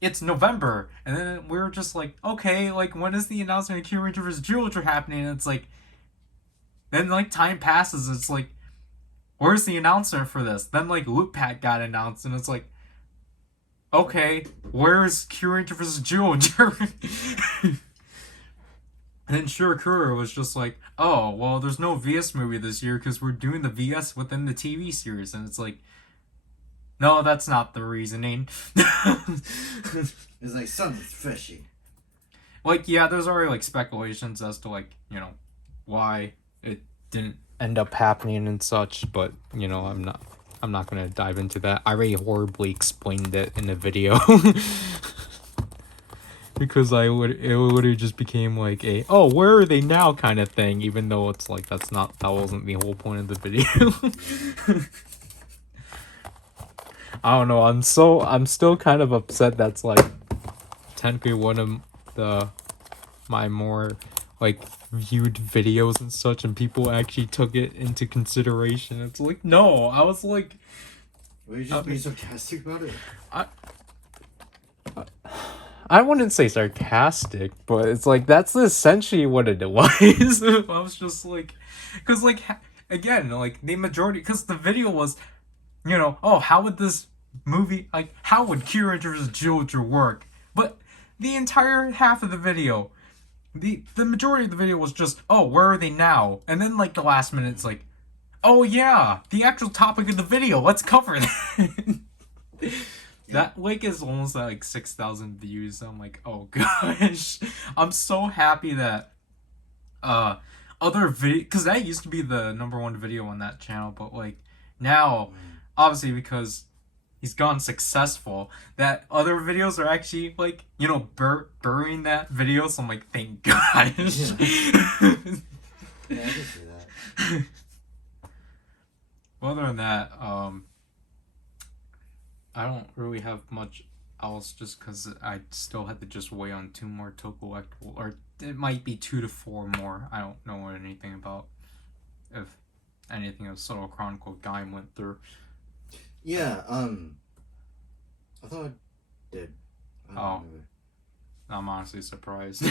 it's November, and then we were just like, okay, like when is the announcement of Kira Ranger vs. Geoger happening? And it's like, then like time passes, it's like, where's the announcement for this? Then like Loot Pack got announced, and it's like, okay, where's Kira Ranger vs. Geoger? And then Shirakura was just like, oh, well, there's no VS movie this year because we're doing the VS within the TV series. And it's like, no, that's not the reasoning. It's like, something's fishy. Like, yeah, there's already, like, speculations as to, like, why it didn't end up happening and such. But, I'm not going to dive into that. I already horribly explained it in the video. Because it literally just became like a, oh, where are they now kind of thing, even though it's like that wasn't the whole point of the video. I don't know, I'm still kind of upset that's like technically one of my more like viewed videos and such, and people actually took it into consideration. It's like, no, I was like, were you just being sarcastic about it? I wouldn't say sarcastic, but it's like that's essentially what it was. I was just like, because like again, like the majority, because the video was, oh, how would this movie, like, how would Kira's Jr work? But the entire half of the video, the majority of the video was just, oh, where are they now? And then like the last minute, it's like, oh yeah, the actual topic of the video, let's cover that. That like is almost at like 6,000 views. I'm like, oh gosh, I'm so happy that other video, because that used to be the #1 video on that channel, but like now, obviously because he's gone successful, that other videos are actually like burying that video. So I'm like, thank gosh. Yeah, I can see that. Other than that, I don't really have much else, just because I still had to just wait on 2 more to collectible, or it might be 2 to 4 more. I don't know anything about if anything of Subtle Chronicle guy went through. Yeah, I thought I did. I don't remember. I'm honestly surprised.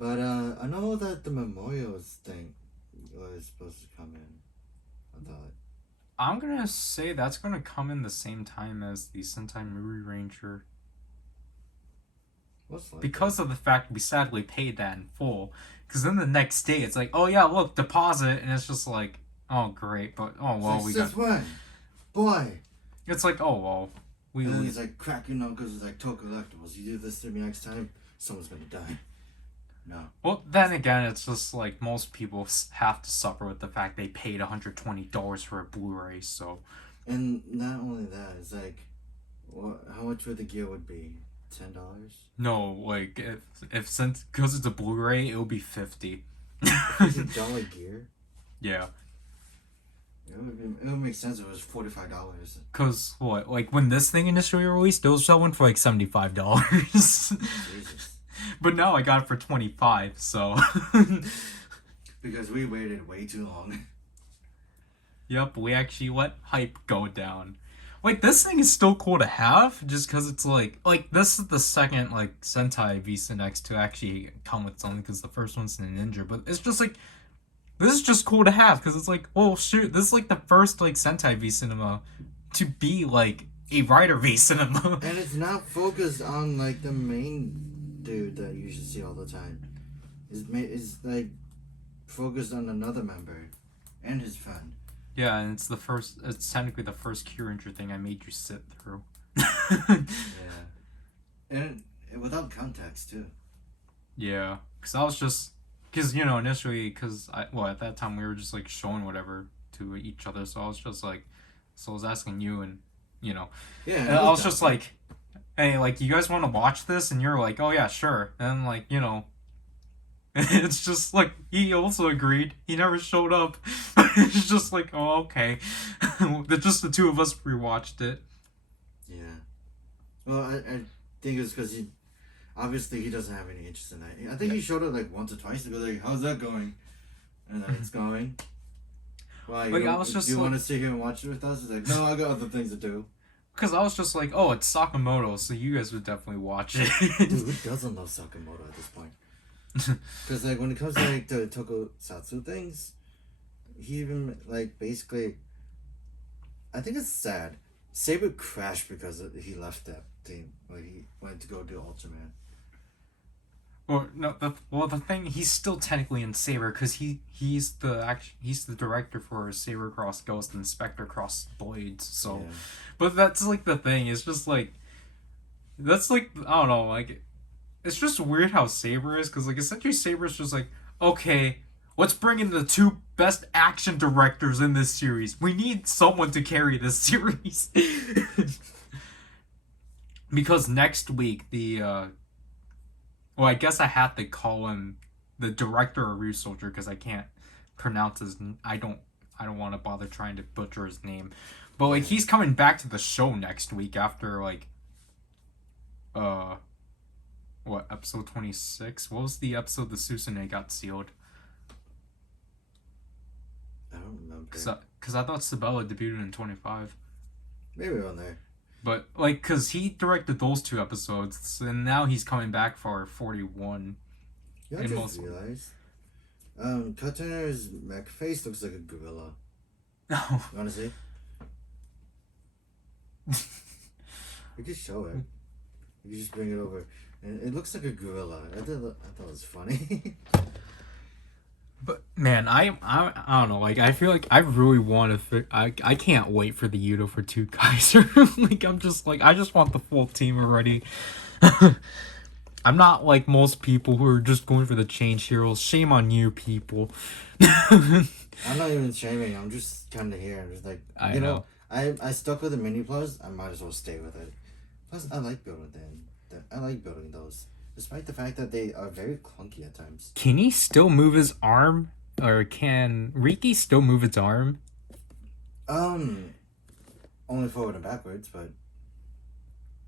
But I know that the Memorials thing was supposed to come in. I thought. I'm gonna say that's gonna come in the same time as the Sentai Movie Ranger. Because of the fact we sadly paid that in full. Because then the next day it's like, oh yeah, look, deposit, and it's just like, oh great, but oh well, like, we since got. when? Boy. It's like, oh well, we. And then he's like cracking because it's like Total Collectibles. You do this to me next time, someone's gonna die. No. Well, then again, it's just like most people have to suffer with the fact they paid $120 for a Blu-ray, so. And not only that, it's like, how much would the gear would be? $10? No, like if since because it's a Blu-ray, it would be $50. $50 gear? Yeah. It would make sense if it was $45. Cause what, like when this thing initially released, it was selling for like $75. Jesus. But now I got it for $25, so. Because we waited way too long. Yep, we actually let hype go down. Like, this thing is still cool to have, just because it's like this is the second like Sentai Visa Next to actually come with something, because the first one's the Ninja, but it's just like, this is just cool to have, because it's like, oh shoot, this is like the first like Sentai V Cinema to be like a Rider V Cinema. And it's not focused on like the main dude that you should see all the time. It's like focused on another member and his friend. Yeah, and it's technically the first Kyuranger thing I made you sit through. Yeah. And without context too. Yeah, because initially, at that time we were just like showing whatever to each other, so I was asking you, and Yeah. and I was just like, hey, like, you guys want to watch this? And you're like, oh yeah, sure. And like, it's just like, he also agreed. He never showed up. It's just like, oh, okay. Just the 2 of us rewatched it. Yeah. Well, I think it's because obviously he doesn't have any interest in that. I think he showed it like once or twice to go like, how's that going? And then it's going. Why? Like, I was just do you like, want to sit here and watch it with us? It's like, no, I got other things to do. Because I was just like, oh, it's Sakamoto, so you guys would definitely watch it. Dude, who doesn't love Sakamoto at this point? Because like when it comes to like the tokusatsu things, he even like basically, I think it's sad. Saber crashed because he left that team when he went to go do Ultraman. Or no, the thing, he's still technically in Saber, because he's the director for Saber Cross Ghost and Spectre Cross Blades. So, yeah. But that's like the thing. It's just like, that's like, I don't know, like, it's just weird how Saber is, because like essentially Saber is just like, okay, let's bring in the 2 best action directors in this series. We need someone to carry this series. Because next week well, I guess I have to call him the director of Ryu Soldier, because I can't pronounce his. I don't want to bother trying to butcher his name, but like, he's coming back to the show next week after like, what, episode 26? What was the episode the Susanoo got sealed? I don't remember. Because I thought Sabella debuted in 25. Maybe around there. But like, cause he directed those 2 episodes, and now he's coming back for 41. You know, I just realized, Cuttner's mech face looks like a gorilla. No. You wanna see? You could show it. You could just bring it over, and it looks like a gorilla. I thought it was funny. But man, I don't know. Like, I feel like I really want to. I can't wait for the Yudo for 2 Kaiser. Like, I'm just like, I just want the full team already. I'm not like most people who are just going for the change heroes. Shame on you, people. I'm not even shaming. I'm just kind of here. I'm just like, I you know. I stuck with the mini plus. I might as well stay with it. Plus, I like building them. I like building those, despite the fact that they are very clunky at times. Can he still move his arm, or can Riki still move its arm? Only forward and backwards, but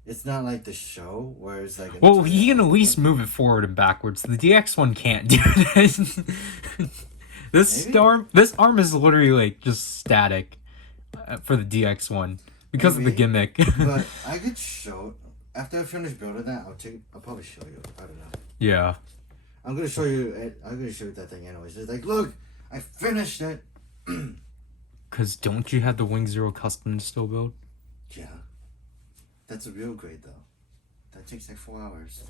it's not like the show where it's like. Well, he can at least move it forward and backwards. The DX one can't do this. This arm is literally like just static for the DX one because of the gimmick. But I could show after I finish building that. I'll probably show you. I don't know. Yeah. I'm gonna show you. I'm gonna show you that thing anyways. It's like, look, I finished it. Cause don't you have the Wing Zero custom to still build? Yeah. That's a real grade though. That takes like 4 hours,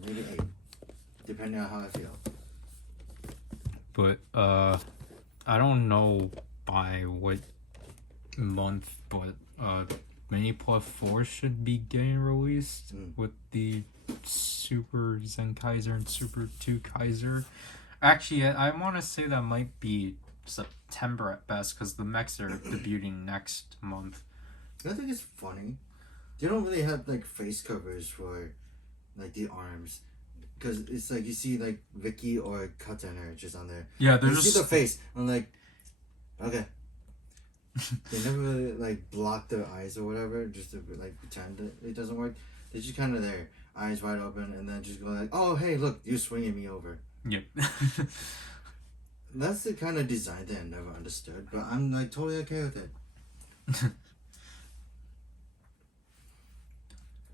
maybe 8, depending on how I feel. But I don't know by what month, but Mini Plus 4 should be getting released with the Super Zenkaiser and Super 2 Kaiser. Actually, I want to say that might be September at best, because the mechs are debuting next month. I think it's funny. They don't really have like face covers for like the arms, because it's like you see like Vicky or Katana just on there. Yeah, they're you just see the face. I'm like, okay. They never really like block their eyes or whatever, just to like pretend that it doesn't work. They're just kind of there, eyes wide open, and then just go like, "Oh, hey, look, you're swinging me over." Yep. That's the kind of design that I never understood, but I'm like totally okay with it.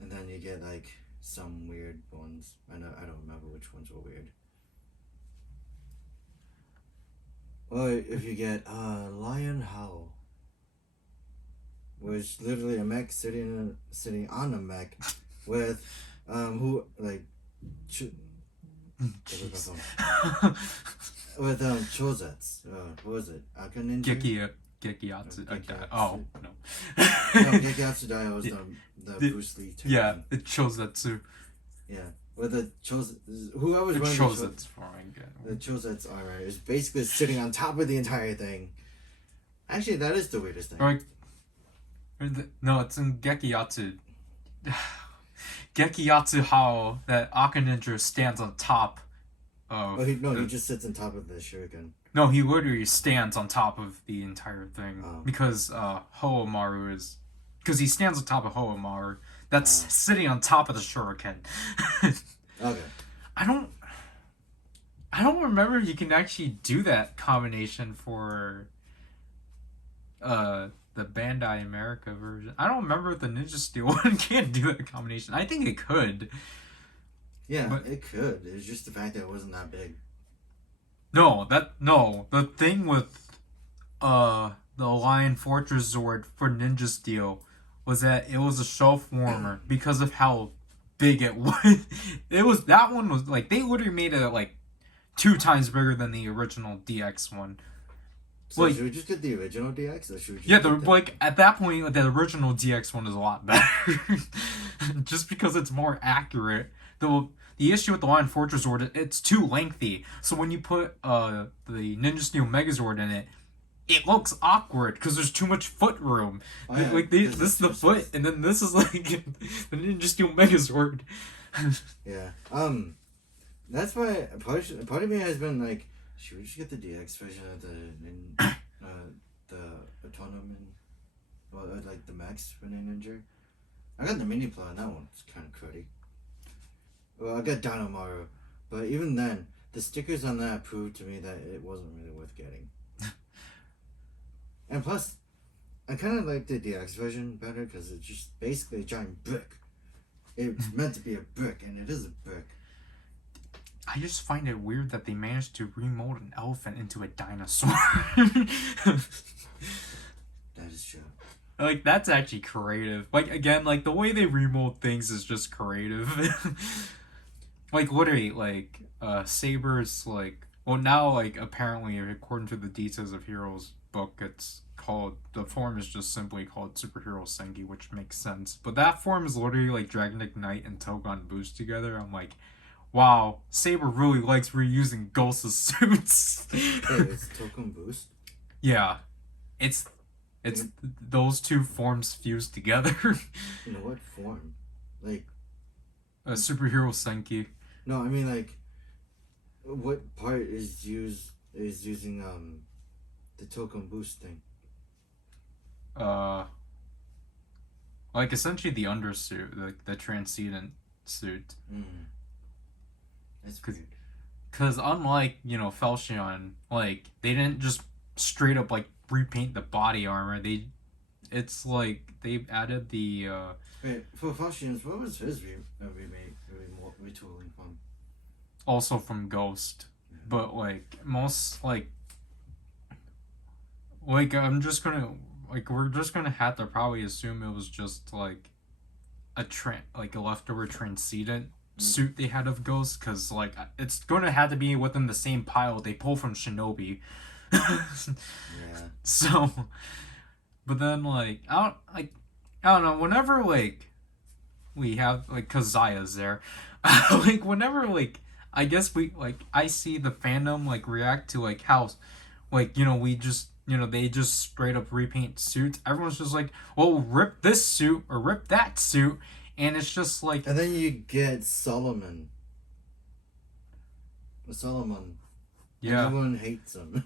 And then you get like some weird ones. I don't remember which ones were weird. Or if you get Lion Howl, which literally a mech sitting on a mech with who like with Chozets. What was it? Aka Ninja? Gekiyatsu. Gekiyatsu. Oh no. No, Gekiyatsu Dai was the Bruce Lee term. Yeah, it Chozetsu. Yeah. With the whoever's running Chozetsu fine. The Chozetsu armor is basically sitting on top of the entire thing. Actually, that is the weirdest thing. No, it's in Gekiyatsu. Gekiyatsu how that Aka Ninja stands on top of... he just sits on top of the shuriken. No, he literally stands on top of the entire thing. Oh. Because Hoamaru is... Because he stands on top of Hoamaru. That's sitting on top of the shuriken. Okay. I don't remember you can actually do that combination for the Bandai America version. I don't remember if the Ninja Steel one can't do that combination. I think it could. Yeah, but it could. It's just the fact that it wasn't that big. The thing with the Lion Fortress Zord for Ninja Steel was that it was a shelf warmer because of how big it was. That one was like, they literally made it like 2 times bigger than the original DX one. So like, should we just get the original DX, or should we just like at that point, the original DX one is a lot better, just because it's more accurate. The issue with the Lion Fortress Zord, it's too lengthy. So when you put the Ninja Steel Megazord in it, it looks awkward because there's too much foot room. Oh, yeah, this is the foot, and then this is like the Ninja Steel Megazord. Yeah. That's why part of me has been like, should we just get the DX version of the Autonoman, well, like the Max for Ninja? I got the mini plan. That one's kind of cruddy. Well, I got Dinomaru, but even then, the stickers on that proved to me that it wasn't really worth getting. And plus, I kind of liked the DX version better because it's just basically a giant brick. It's meant to be a brick, and it is a brick. I just find it weird that they managed to remold an elephant into a dinosaur. That is true. Like, that's actually creative. Like, again, like, the way they remold things is just creative. Like, literally, like, Saber's, like... Well, now, like, apparently, according to the Details of Heroes book, it's called... The form is just simply called Superhero Senki, which makes sense. But that form is literally, like, Dragon Ignite and Togon Boost together. I'm like... Wow, Saber really likes reusing Ghost's suits. Hey, it's Token Boost? Yeah. It's those two forms fused together. In what form? Like... A Superhero Senki. No, I mean, like... What part is using, the Token Boost thing? Like, essentially the undersuit, like, the transcendent suit. That's weird. Because unlike, you know, Falchion, like, they didn't just straight up, like, repaint the body armor. It's like, they've added the, Wait, for Falchion, what was his retooling from? also from Ghost. But, like, most, like, I'm just gonna, like, we're just gonna have to probably assume it was just, like, a leftover transcendent suit they had of Ghost, because, like, it's gonna have to be within the same pile they pull from Shinobi. Yeah. So, but then, like, I don't know, whenever, like, we have, like, cause Zaya's there, like, whenever, like, I guess I see the fandom, like, react to, like, how, like, you know, they just straight up repaint suits. Everyone's just like, well, rip this suit or rip that suit. And it's just like... And then you get Solomon. Yeah. And everyone hates him.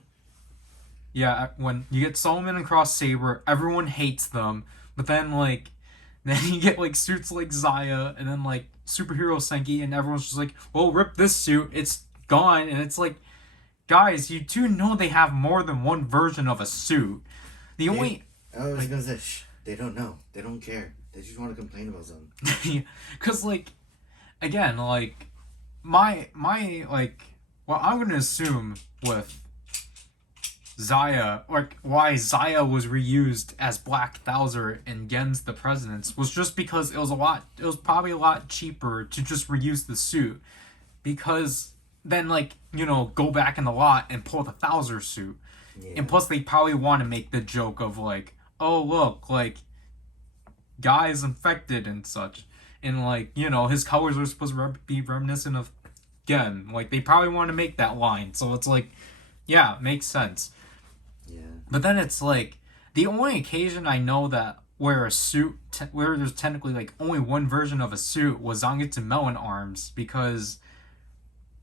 Yeah, when you get Solomon and Cross Saber, everyone hates them. But then, like... Then you get, like, suits like Zaya and then, like, Superhero Senki, and everyone's just like, well, rip this suit, it's gone. And it's like, guys, you do know they have more than one version of a suit. I was gonna say, shh, they don't know. They don't care. They just want to complain about something. Because, like, again, like, my like, well, I'm going to assume with Zaya, like, why Zaya was reused as Black Thouser in Gen's The Presidents was just because it was probably a lot cheaper to just reuse the suit. Because then, like, you know, go back in the lot and pull the Thouser suit. Yeah. And plus, they probably want to make the joke of, like, oh, look, like, Guy's infected and such. And, like, you know, his colors are supposed to be reminiscent of Gen. Like, they probably want to make that line. So it's like, yeah, makes sense. Yeah. But then it's like, the only occasion I know that where a suit, where there's technically, like, only one version of a suit was Zangetsu Melon Arms. Because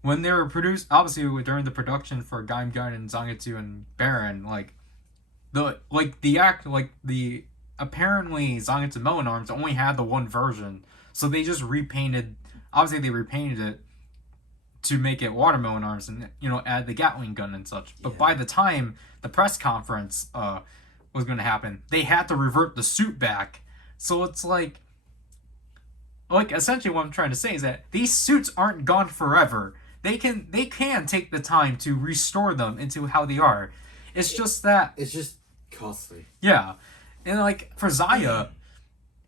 when they were produced, obviously during the production for Gaim Gun and Zangetsu and Baron, like, apparently Zangetsu Melon Arms only had the one version, so they just repainted it to make it Watermelon Arms and, you know, add the Gatling gun and such. But by the time the press conference was going to happen, they had to revert the suit back. So it's like essentially what I'm trying to say is that these suits aren't gone forever. They can take the time to restore them into how they are. It's just costly. Yeah. And, like, for Zaya,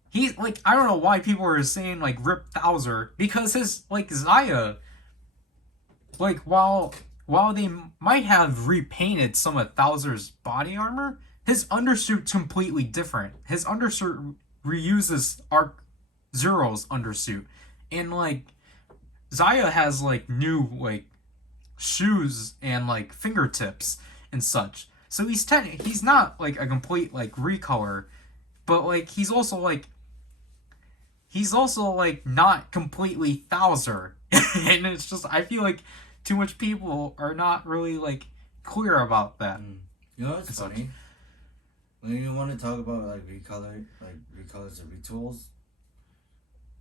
he's, like, I don't know why people are saying, like, Rip Thouser, because his, like, Zaya, like, while they might have repainted some of Thouser's body armor, his undersuit's completely different. His undersuit reuses Arc Zero's undersuit. And, like, Zaya has, like, new, like, shoes and, like, fingertips and such. So he's not, like, a complete, like, recolor, but, like, he's also, like, not completely Thouser. And it's just, I feel like too much people are not really, like, clear about that. You know what's funny? When you want to talk about, like, recolors or retools,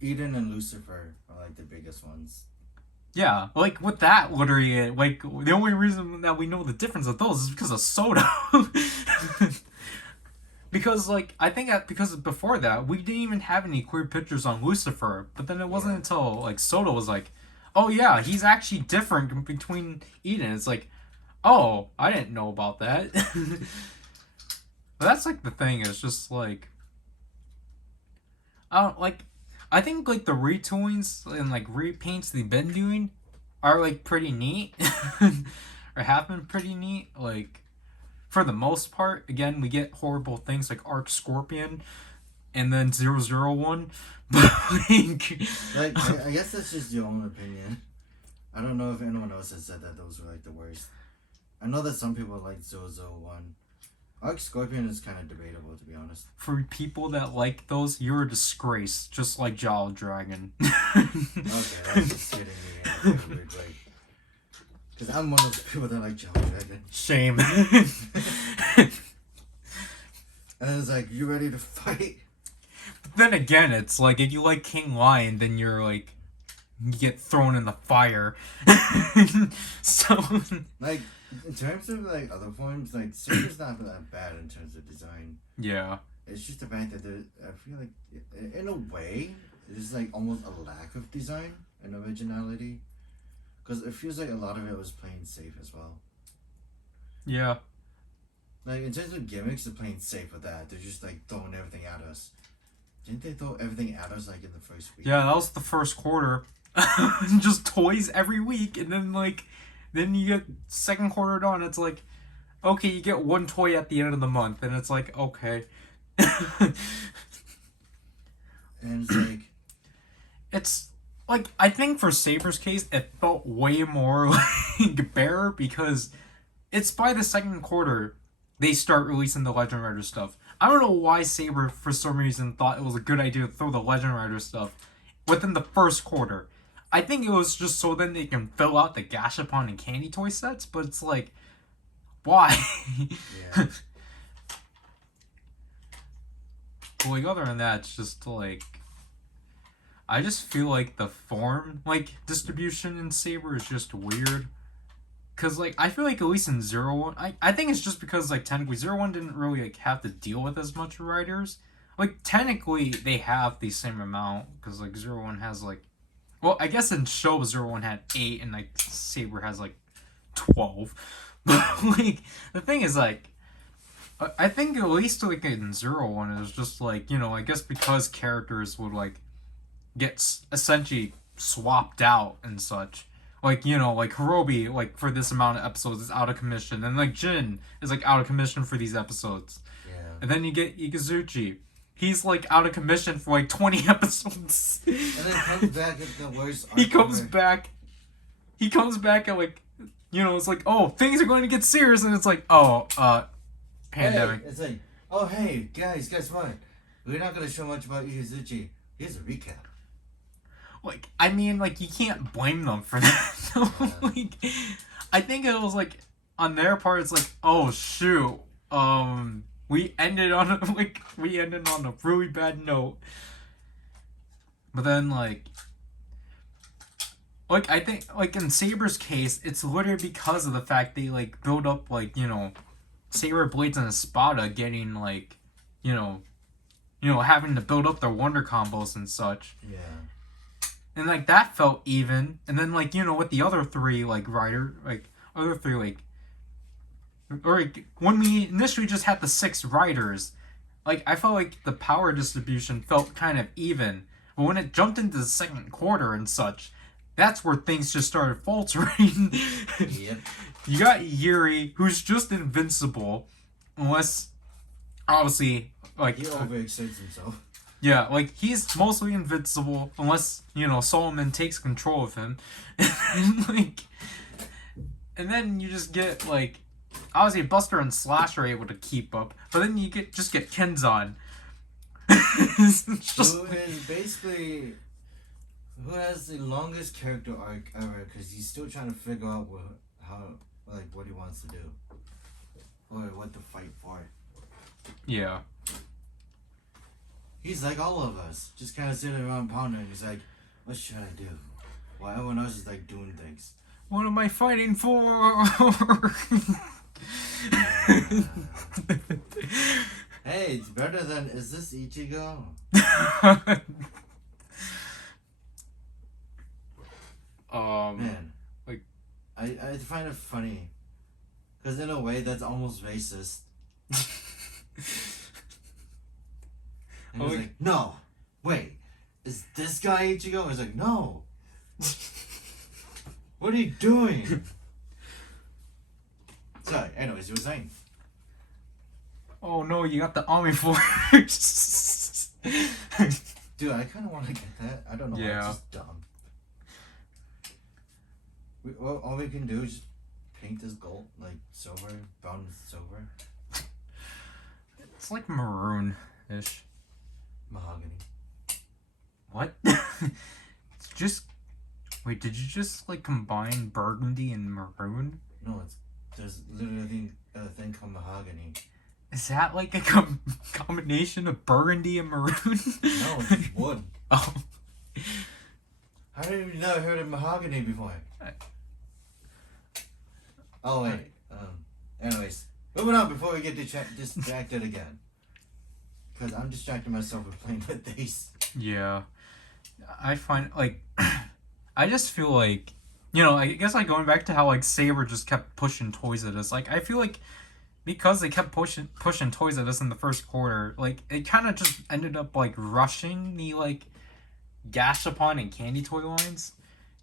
Eden and Lucifer are, like, the biggest ones. Yeah, like, with that, literally, like, the only reason that we know the difference of those is because of Soto. Because like I think because before that we didn't even have any queer pictures on Lucifer, but then it wasn't until like Soda was like, oh yeah, he's actually different between Eden. It's like, oh, I didn't know about that. But that's like the thing. It's just like, I think like the retoolings and like repaints they've been doing are like pretty neat, or have been pretty neat. Like for the most part, again, we get horrible things like Arc Scorpion, and then 001. But like I guess that's just your own opinion. I don't know if anyone else has said that those were like the worst. I know that some people like 001. Arc Scorpion is kind of debatable, to be honest. For people that like those, you're a disgrace, just like Jolly Dragon. Okay, that's just hitting me in a weird way. Because I'm one of those people that like Jolly Dragon. Shame. And it's like, you ready to fight? But then again, it's like, if you like King Lion, then you're like, you get thrown in the fire. So... Like, in terms of like other forms, like Saber's not that bad in terms of design. Yeah. It's just the fact that I feel like, in a way, there's like almost a lack of design and originality. Because it feels like a lot of it was playing safe as well. Yeah. Like, in terms of gimmicks, they're playing safe with that. They're just like throwing everything at us. Didn't they throw everything at us like in the first week? Yeah, that was the first quarter. Just toys every week, and then like, then you get second quarter done. It's like, okay, you get one toy at the end of the month, and it's like, okay. And it's like, it's like, I think for Saber's case, it felt way more like bare because it's by the second quarter they start releasing the Legend Rider stuff. I don't know why Saber, for some reason, thought it was a good idea to throw the Legend Rider stuff within the first quarter. I think it was just so then they can fill out the Gashapon and Candy Toy sets, but it's like, why? yeah. But like, other than that, it's just like, I just feel like the form, like, distribution in Saber is just weird. Cause like, I feel like at least in 01, I think it's just because like technically 01 didn't really like have to deal with as much riders. Like technically they have the same amount, cause like 01 has like, well, I guess in show 01 had 8 and like Saber has like 12. But like, the thing is like, I think at least like in 01 it was just like, you know, I guess because characters would like get essentially swapped out and such. Like, you know, like Hirobi, like for this amount of episodes is out of commission, and like Jin is like out of commission for these episodes. Yeah. And then you get Ikazuchi. He's like out of commission for like 20 episodes. And then comes back at the worst. He comes back. He comes back at like, you know, it's like, oh, things are going to get serious, and it's like, oh, pandemic. Hey, it's like, oh hey guys, guess what? We're not gonna show much about Ikazuchi. Here's a recap. Like, I mean, like, you can't blame them for that. So, like, I think it was like on their part, it's like, oh shoot, we ended on a really bad note. But then like I think like in Saber's case, it's literally because of the fact they like build up like, you know, Saber Blades and Espada getting like, you know, having to build up their wonder combos and such. Yeah. And like that felt even, and then like, you know, with the other three like when we initially just had the 6 riders, like I felt like the power distribution felt kind of even, but when it jumped into the second quarter and such, that's where things just started faltering. Yep. You got Yuri, who's just invincible, unless obviously like He overexerts himself. yeah, like, he's mostly invincible unless, you know, Solomon takes control of him. And then you just get, like, obviously Buster and Slash are able to keep up, but then you get Kenzan. Who is basically, who has the longest character arc ever, because he's still trying to figure out what he wants to do. Or what to fight for. Yeah. He's like all of us, just kind of sitting around pondering. He's like, what should I do? While everyone else is like doing things. What am I fighting for? Hey, Hey, it's better than is this Ichigo? Man, like I find it funny, because in a way that's almost racist. And he's like, no, wait, is this guy Ichigo? He's like, no. What are you doing? Sorry, anyways, you were saying. oh no, you got the army force. Dude, I kind of want to get that. I don't know why, it's just dumb. All we can do is just paint this gold, like silver, brown and silver. It's like maroon-ish. Mahogany. What? It's just... Wait, did you just, like, combine burgundy and maroon? No, there's literally a thing called mahogany. Is that, like, a combination of burgundy and maroon? No, it's wood. Oh. How did you never heard of mahogany before? Oh, wait. Anyways, moving on before we get distracted again. Because I'm distracting myself with playing with these. Yeah. I find, like... I just feel like... You know, I guess, like, going back to how, like, Saber just kept pushing toys at us. Like, I feel like... Because they kept pushing toys at us in the first quarter, like, it kind of just ended up, like, rushing the, like, Gashapon and Candy Toy lines.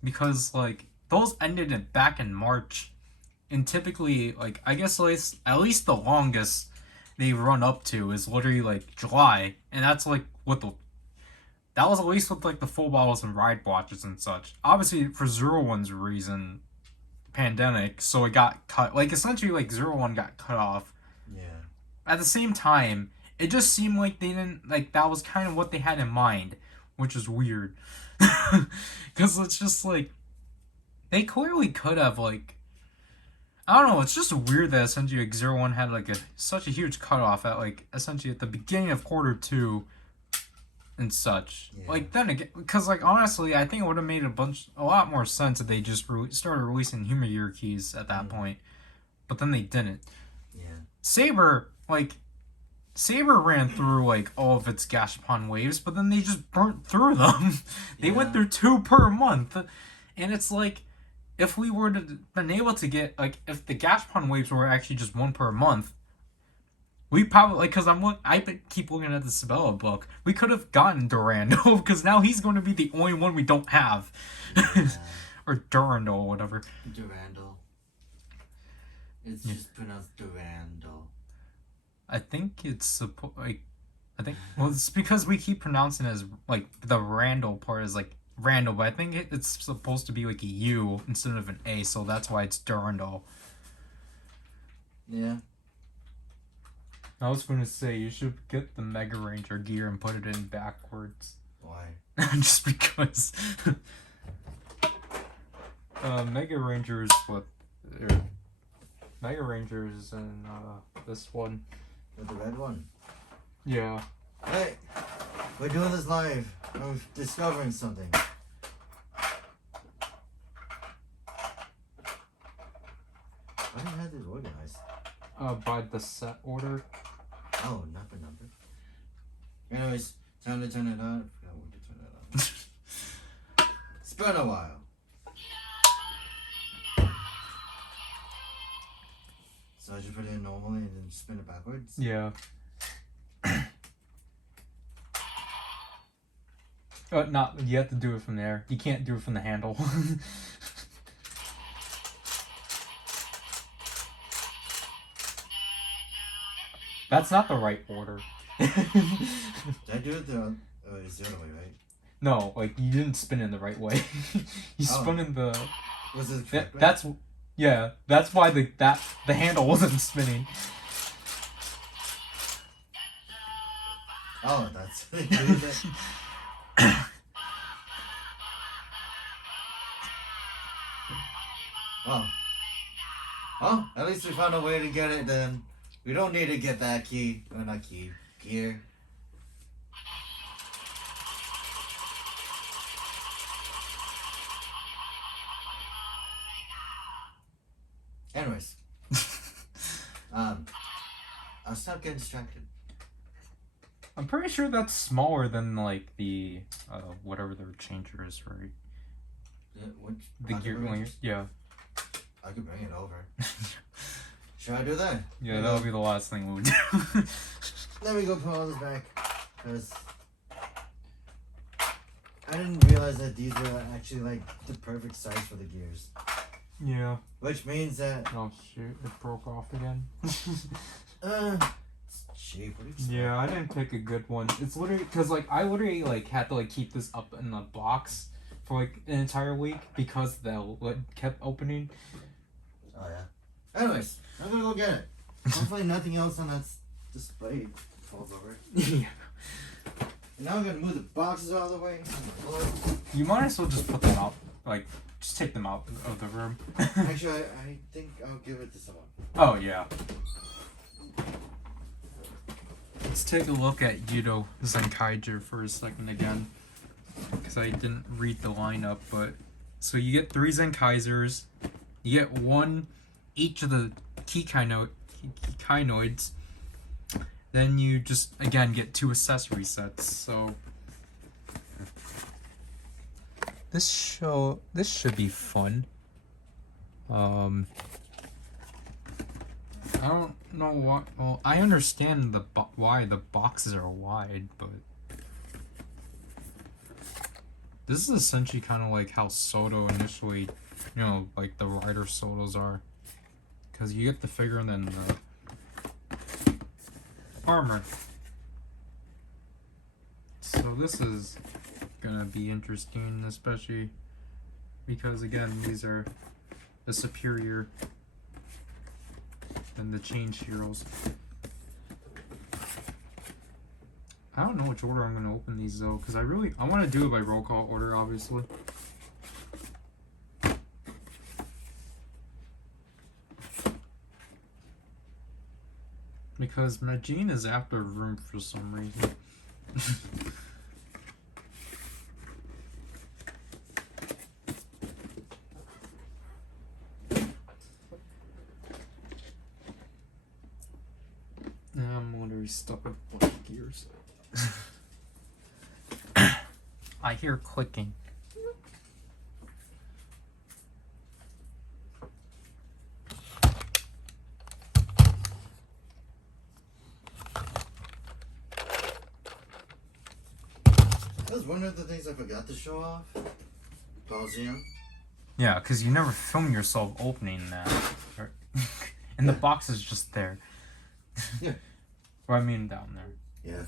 Because, like, those ended back in March. And typically, like, I guess at least the longest they run up to is literally, like, July. And that's, like, that was at least with, like, the full bottles and ride watches and such. Obviously, for 01's reason, pandemic, so it got cut. Like, essentially, like, 01 got cut off. Yeah. At the same time, it just seemed like they didn't, like, that was kind of what they had in mind, which is weird. Because it's just, like, they clearly could have, like, I don't know, it's just weird that essentially, like, 01 had, like, such a huge cutoff at, like, essentially at the beginning of quarter 2 and such. Yeah. Like, then again, because, like, honestly, I think it would have made a lot more sense if they just started releasing Humor Year keys at that point. But then they didn't. Yeah. Saber ran through, like, all of its Gashapon waves, but then they just burnt through them. They went through 2 per month. And it's like, if we were to been able to get, like, if the Gashapon waves were actually just 1 per month, we probably, like, because I keep looking at the Sabella book, we could have gotten Durando, because now he's going to be the only one we don't have. Yeah. Or Durando, or whatever. Durando. It's just pronounced Durando. I think it's well, it's because we keep pronouncing it as, like, the Randall part is, like, Randall, but I think it's supposed to be, like, a U instead of an A, so that's why it's Durandal. Yeah. I was going to say, you should get the Mega Ranger gear and put it in backwards. Why? Just because. Mega Rangers Mega Rangers and this one. With the red one? Yeah. Hey! We're doing this live. I'm discovering something. Why do you have this organized? By the set order. Oh, not the number. Anyways, time to turn it on. I forgot when to turn it on. It's been a while. So I just put it in normally and then spin it backwards? Yeah. You have to do it from there. You can't do it from the handle. That's not the right order. Did I do it it's the other way, right? No, like, you didn't spin in the right way. You spun in the... Was it the correct way? That's why the handle wasn't spinning. Oh, that's what it is. Well, at least we found a way to get it then. We don't need to get that key. Or not key. Gear. Anyways. I'll stop getting distracted. I'm pretty sure that's smaller than like the whatever their changer is, right? Yeah, which The gear going. Yeah. I could bring it over. Should I do that? Yeah, that'll be the last thing we would do. Let me go put all this back, because I didn't realize that these were actually like the perfect size for the gears. Yeah. Which means that Oh shoot! It broke off again. it's cheap. What do you expect? Yeah, I didn't pick a good one. It's literally because like I literally like had to like keep this up in the box for like an entire week because the lid kept opening. Oh yeah. Anyways, I'm gonna go get it. Hopefully nothing else on that display falls over. Yeah. And now I'm gonna move the boxes out of the way. You might as well just put them out. Like, just take them out of the room. Actually, I think I'll give it to someone. Oh yeah. Let's take a look at Zenkai Jr for a second again, because I didn't read the lineup. But so you get 3 Zenkaizers, you get 1 each of the Kinoids. Then you just again get 2 accessory sets. So this should be fun. I don't know what. Well, I understand why the boxes are wide, but this is essentially kind of like how Soto initially, like the Rider Sotos are, because you get the figure and then the armor. So this is gonna be interesting, especially because again these are the superior than the change heroes. I don't know which order I'm gonna open these though, because I want to do it by roll call order, obviously. Because Majin is after room for some reason. Now I'm literally stuck with black gears. I hear clicking. That was one of the things I forgot to show off. Pausium. Yeah, because you never film yourself opening that. And the box is just there. Yeah. Or I mean down there.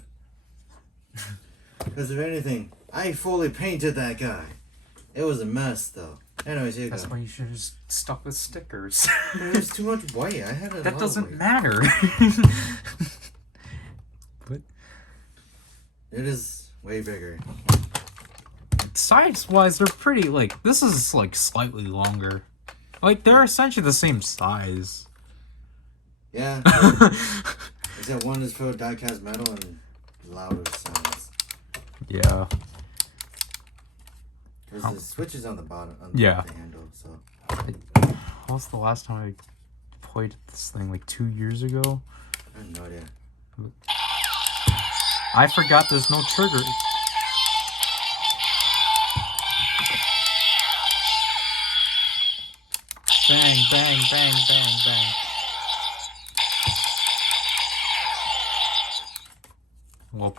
Yeah. Because if anything, I fully painted that guy. It was a mess though. Anyways, here you That's go. why you should have just stuck with stickers. There's too much white. I had a That lot doesn't of white. matter. But It is way bigger. size-wise, they're pretty, like, this is, like, slightly longer. Like, they're essentially the same size. Yeah. Except one is for die-cast metal and louder sounds. Yeah. Because the switch is on the bottom, on Yeah. the handle, so. What was the last time I played this thing? Like 2 years ago? I have no idea. I forgot there's no trigger. Bang, bang, bang, bang, bang. Well,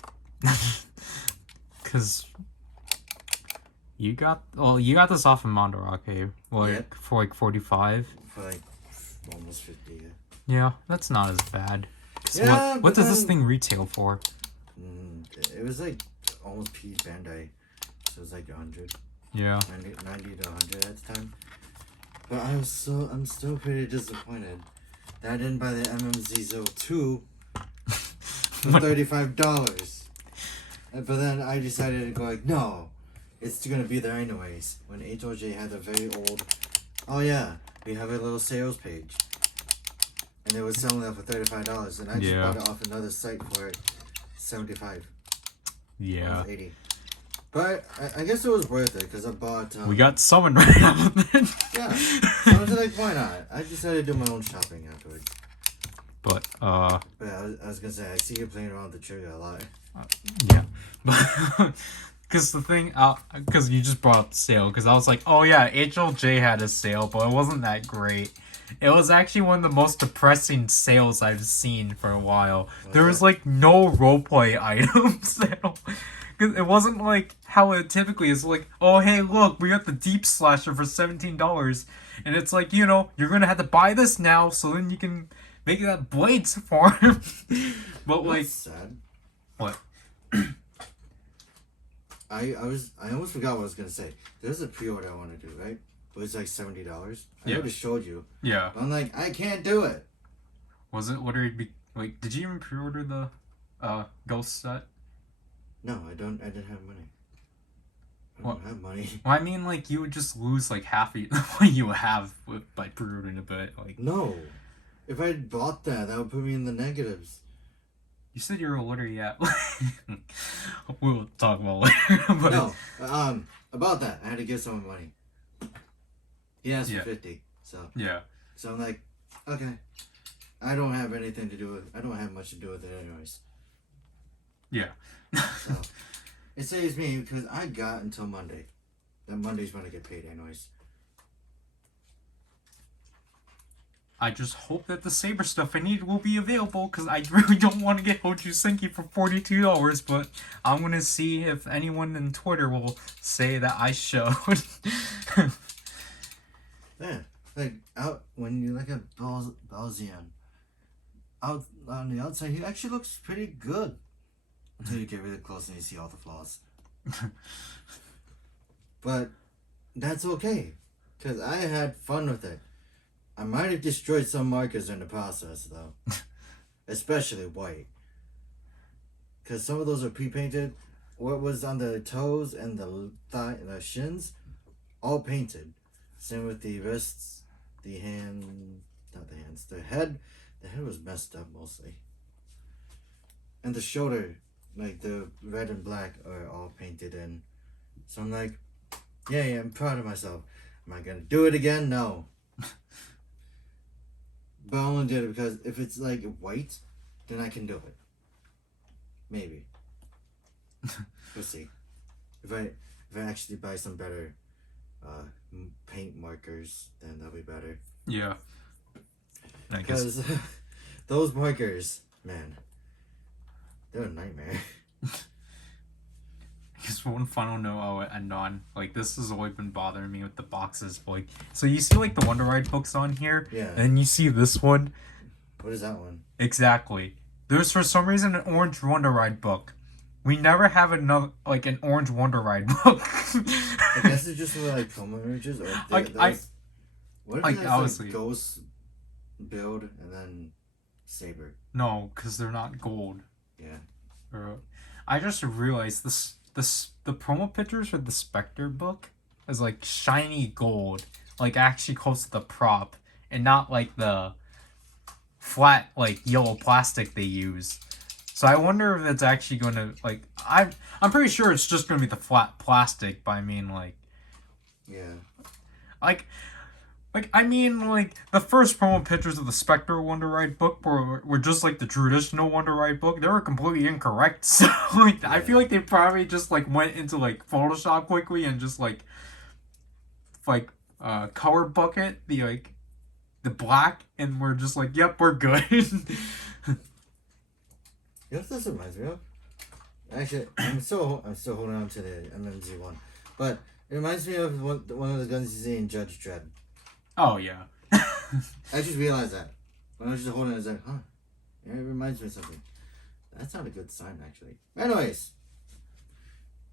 because you got this off of Mandarake, like Yep. for like 45. For like almost 50, yeah. Yeah, that's not as bad. 'Cause Yeah, what but does this then- thing retail for? It was like almost P Bandai, so it was like 100, Yeah. 90 to 100 at the time. But I'm still pretty disappointed that I didn't buy the MMZ02 for What? $35. But then I decided to go like, no, it's gonna be there anyways. When HOJ had a very old, oh yeah, we have a little sales page. And they were selling that for $35, and I just Yeah. bought it off another site for $75. Yeah. Almost 80. But I guess it was worth it because I bought. We got summoned right off of it. Yeah. So I was like, why not? I decided to do my own shopping afterwards. But But I was gonna say, I see you playing around with the trigger a lot. Yeah. Because the thing, because you just brought up the sale, because I was like, oh yeah, HLJ had a sale, but it wasn't that great. It was actually one of the most depressing sales I've seen for a while. There was like no roleplay items at all. Cause it wasn't like how it typically is. Like, oh hey, look, we got the Deep Slasher for $17, and it's like, you know, you're gonna have to buy this now, so then you can make that blades for him. But like, That's sad. what? I almost forgot what I was gonna say. There's a pre-order I want to do, right? But it's like $70. I Yeah. already showed you. Yeah. I'm like, I can't do it. Was it? What are you? Like, did you even pre-order the, Ghost set? No, I didn't have money. I don't have money. Well, I mean, like, you would just lose like half of what you have by pre-ordering a bit. Like, No. If I bought that would put me in the negatives. you said you were literally at. We'll talk about later. But No. About that, I had to give someone money. He asked for 50. So yeah. So I'm like, okay. I don't have anything to do with. I don't have much to do with it, anyways. Yeah. So it saves me because I got until Monday. That Monday's when I get paid, anyways. I just hope that the Saber stuff I need will be available, because I really don't want to get Hoju Senki for $42, but I'm going to see if anyone in Twitter will say that I should. Yeah, like out when you look at Balzian, out on the outside, he actually looks pretty good. Until you get really close and you see all the flaws. But that's okay, because I had fun with it. I might have destroyed some markers in the process, though. Especially white. Because some of those are pre-painted. What was on the toes and the shins, all painted. Same with the wrists, the hand... Not the hands. The head. The head was messed up, mostly. And the shoulder, like the red and black, are all painted in. So I'm like, yeah, I'm proud of myself. Am I going to do it again? No. But I only did it because if it's like white, then I can do it. Maybe. We'll see. If I actually buy some better paint markers, then that'll be better. Yeah. I guess. Because those markers, man, they're a nightmare. Just one final note I'll end on. Like, this has always been bothering me with the boxes. Like, so you see, like, the Wonder Ride books on here? Yeah. And you see this one? What is that one? Exactly. There's, for some reason, an orange Wonder Ride book. We never have another, like, an orange Wonder Ride book. I guess it's just like promo images, or what if like, it's obviously. Like Ghost, Build, and then Saber? No, because they're not gold. Yeah. I just realized the promo pictures for the Spectre book is like shiny gold, like actually close to the prop, and not like the flat like yellow plastic they use. So I wonder if it's actually going to like I'm pretty sure it's just going to be the flat plastic, but I mean like Yeah. like I mean, like, the first promo pictures of the Spectre Wonder Ride book were just, like, the traditional Wonder Ride book. They were completely incorrect. So, like, yeah. I feel like they probably just, like, went into, like, Photoshop quickly and just, like, color bucket the black, and we're just like, yep, we're good. You know what this reminds me of? Actually, I'm still holding on to the MMZ one. But it reminds me of one of the guns you see in Judge Dredd. Oh, yeah. I just realized that. When I was just holding it, I was like, huh. Yeah, it reminds me of something. That's not a good sign, actually. Anyways.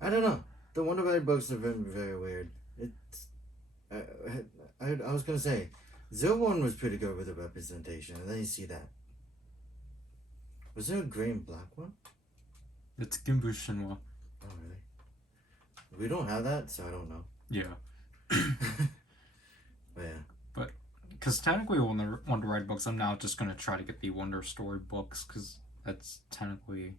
I don't know. The Wonder Ride books have been very weird. It's... I was going to say, 01 was pretty good with the representation, and then you see that. Was there a gray and black one? It's Gimbu Shinwa. Oh, really? We don't have that, so I don't know. Yeah. But yeah. But, because technically Wonder Ride books, I'm now just going to try to get the Wonder Story books, because that's technically...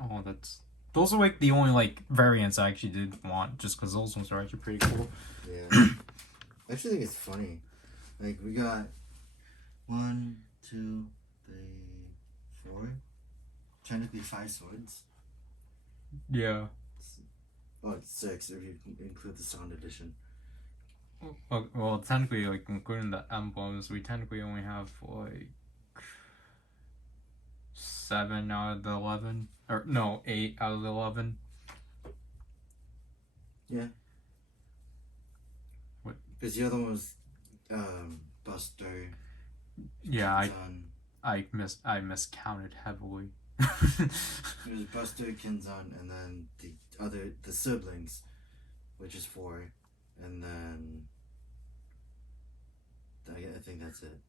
Oh, that's... Those are, like, the only, like, variants I actually did want, just because those ones are actually pretty cool. Yeah. I actually think it's funny. Like, we got 1, 2, 3, 4... Technically 5 swords. Yeah. Oh, it's 6 if you include the sound edition. Well, technically, like, including the emblems, we technically only have, like, 7 out of the 11. Or, no, 8 out of the 11. Yeah. What? Because the other one was Buster. Yeah, Kinzan. I miscounted heavily. It was Buster, Kinzan, and then the siblings, which is 4, and then I think that's it.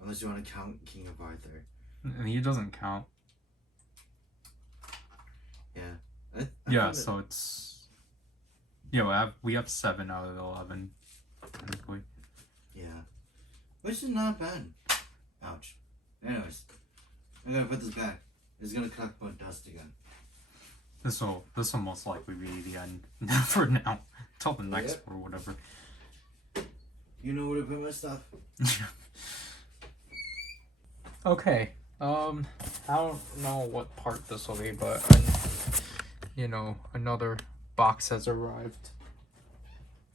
Unless you want to count King of Arthur. And he doesn't count. Yeah. Yeah, so it's... Yeah, we have 7 out of the 11, technically. Yeah. Which is not bad. Ouch. Anyways, I'm gonna put this back. It's gonna collect more dust again. This will most likely be the end for now. Till the next or whatever. You know where to put my stuff. Okay. I don't know what part this will be, but another box has arrived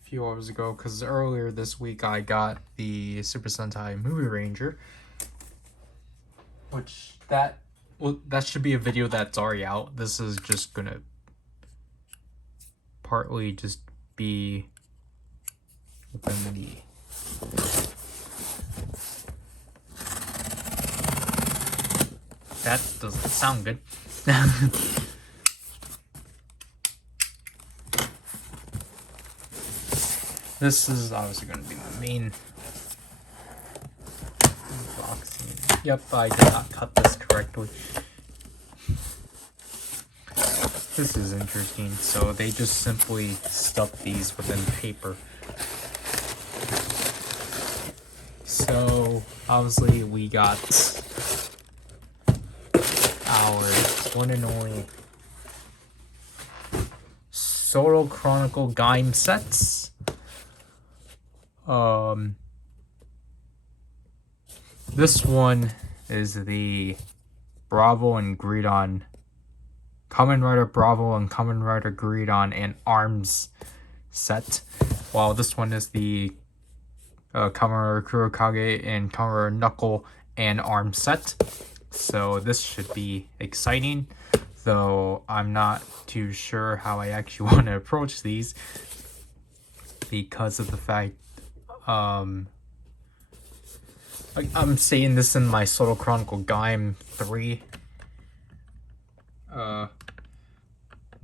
a few hours ago. Because earlier this week I got the Super Sentai Movie Ranger, which that should be a video that's already out. This is just gonna partly just be open the. That doesn't sound good. This is obviously going to be my main unboxing. Yep, I did not cut this correctly. This is interesting. So they just simply stuff these within paper. So obviously we got our one and only Solo Chronicle Gaim sets. This one is the Bravo and Greedon, Kamen Rider Bravo and Kamen Rider Greedon and Arms set, while this one is the Kamen Rider Kurokage and Kamen Rider Knuckle and Arms set. So this should be exciting, though I'm not too sure how I actually want to approach these because of the fact I'm saying this in my Solo Chronicle Gaim 3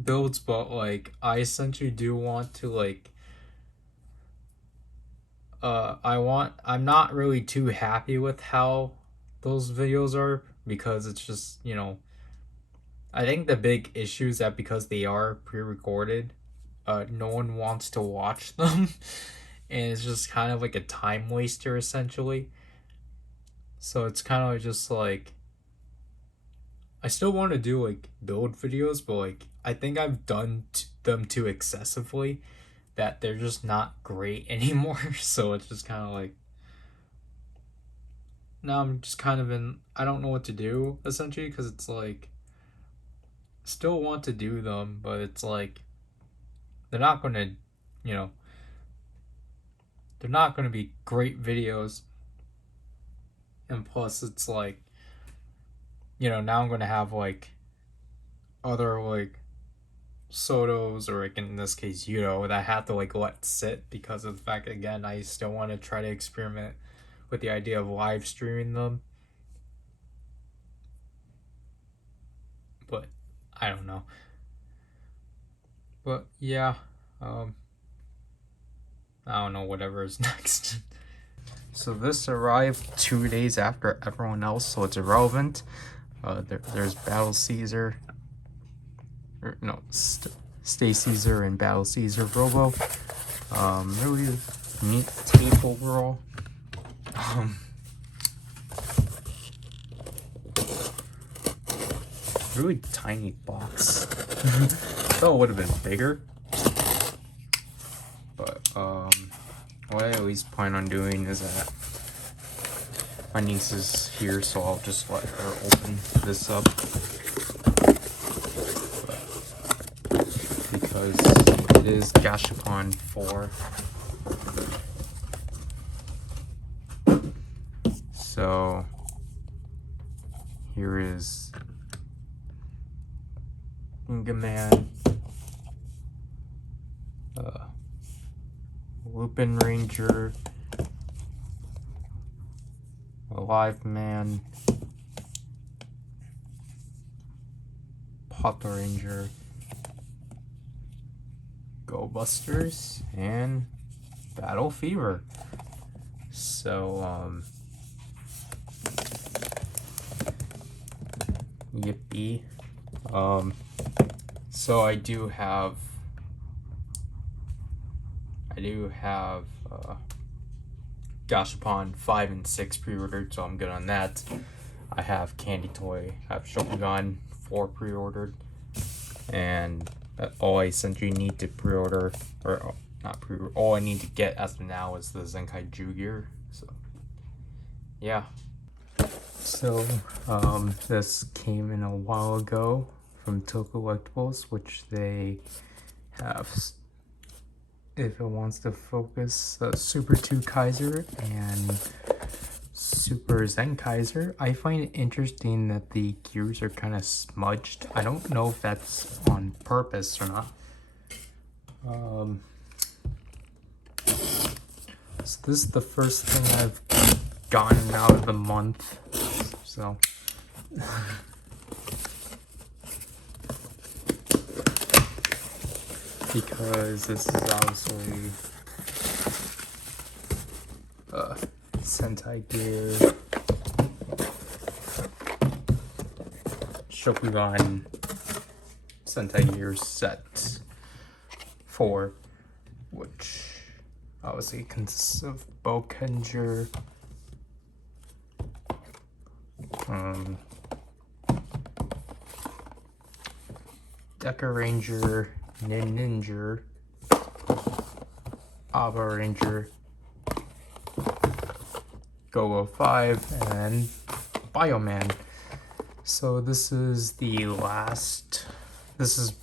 builds, but like I essentially do want to I'm not really too happy with how those videos are, because it's just, I think the big issue is that because they are pre-recorded, no one wants to watch them. And it's just kind of like a time waster, essentially. So it's kind of just like, I still want to do like build videos, but like I think I've done them too excessively that they're just not great anymore. So it's just kind of like, now I'm just kind of I don't know what to do, essentially, because it's like, still want to do them, but it's like, they're not going to, they're not going to be great videos. And plus, it's like, now I'm going to have like other like Sotos, or like in this case Yudo, that I have to like let sit because of the fact, again, I still want to try to experiment with the idea of live streaming them. But I don't know. But yeah, I don't know, whatever is next. So this arrived 2 days after everyone else, so it's irrelevant. There's Battle Caesar. Stay Caesar and Battle Caesar Robo. Really neat tape overall. Really tiny box. Thought it would have been bigger. But what I at least plan on doing is that my niece is here, so I'll just let her open this up. But because it is Gashapon 4. So here is Ingaman, Lupin Ranger, Alive Man, Papa Ranger, Go Busters, and Battle Fever. So, yippee. So I do have Gashapon 5 and 6 pre-ordered, so I'm good on that. I have Candy Toy, I have Shokugan 4 pre-ordered, and all I essentially need to pre-order, or not pre-order, all I need to get as of now is the Zenkai Jr Gear. So yeah. So this came in a while ago from Till Collectibles, which they have, if it wants to focus, Super 2 Kaiser and Super Zen Kaiser. I find it interesting that the gears are kind of smudged. I don't know if that's on purpose or not. So this is the first thing I've gotten out of the month. So because this is obviously Sentai Gear, Shokugan Sentai Gear set 4, which obviously consists of Bokenger, Deca Ranger, Ninja, Aba Ranger, Go 5, and Bioman. So this is the last, this is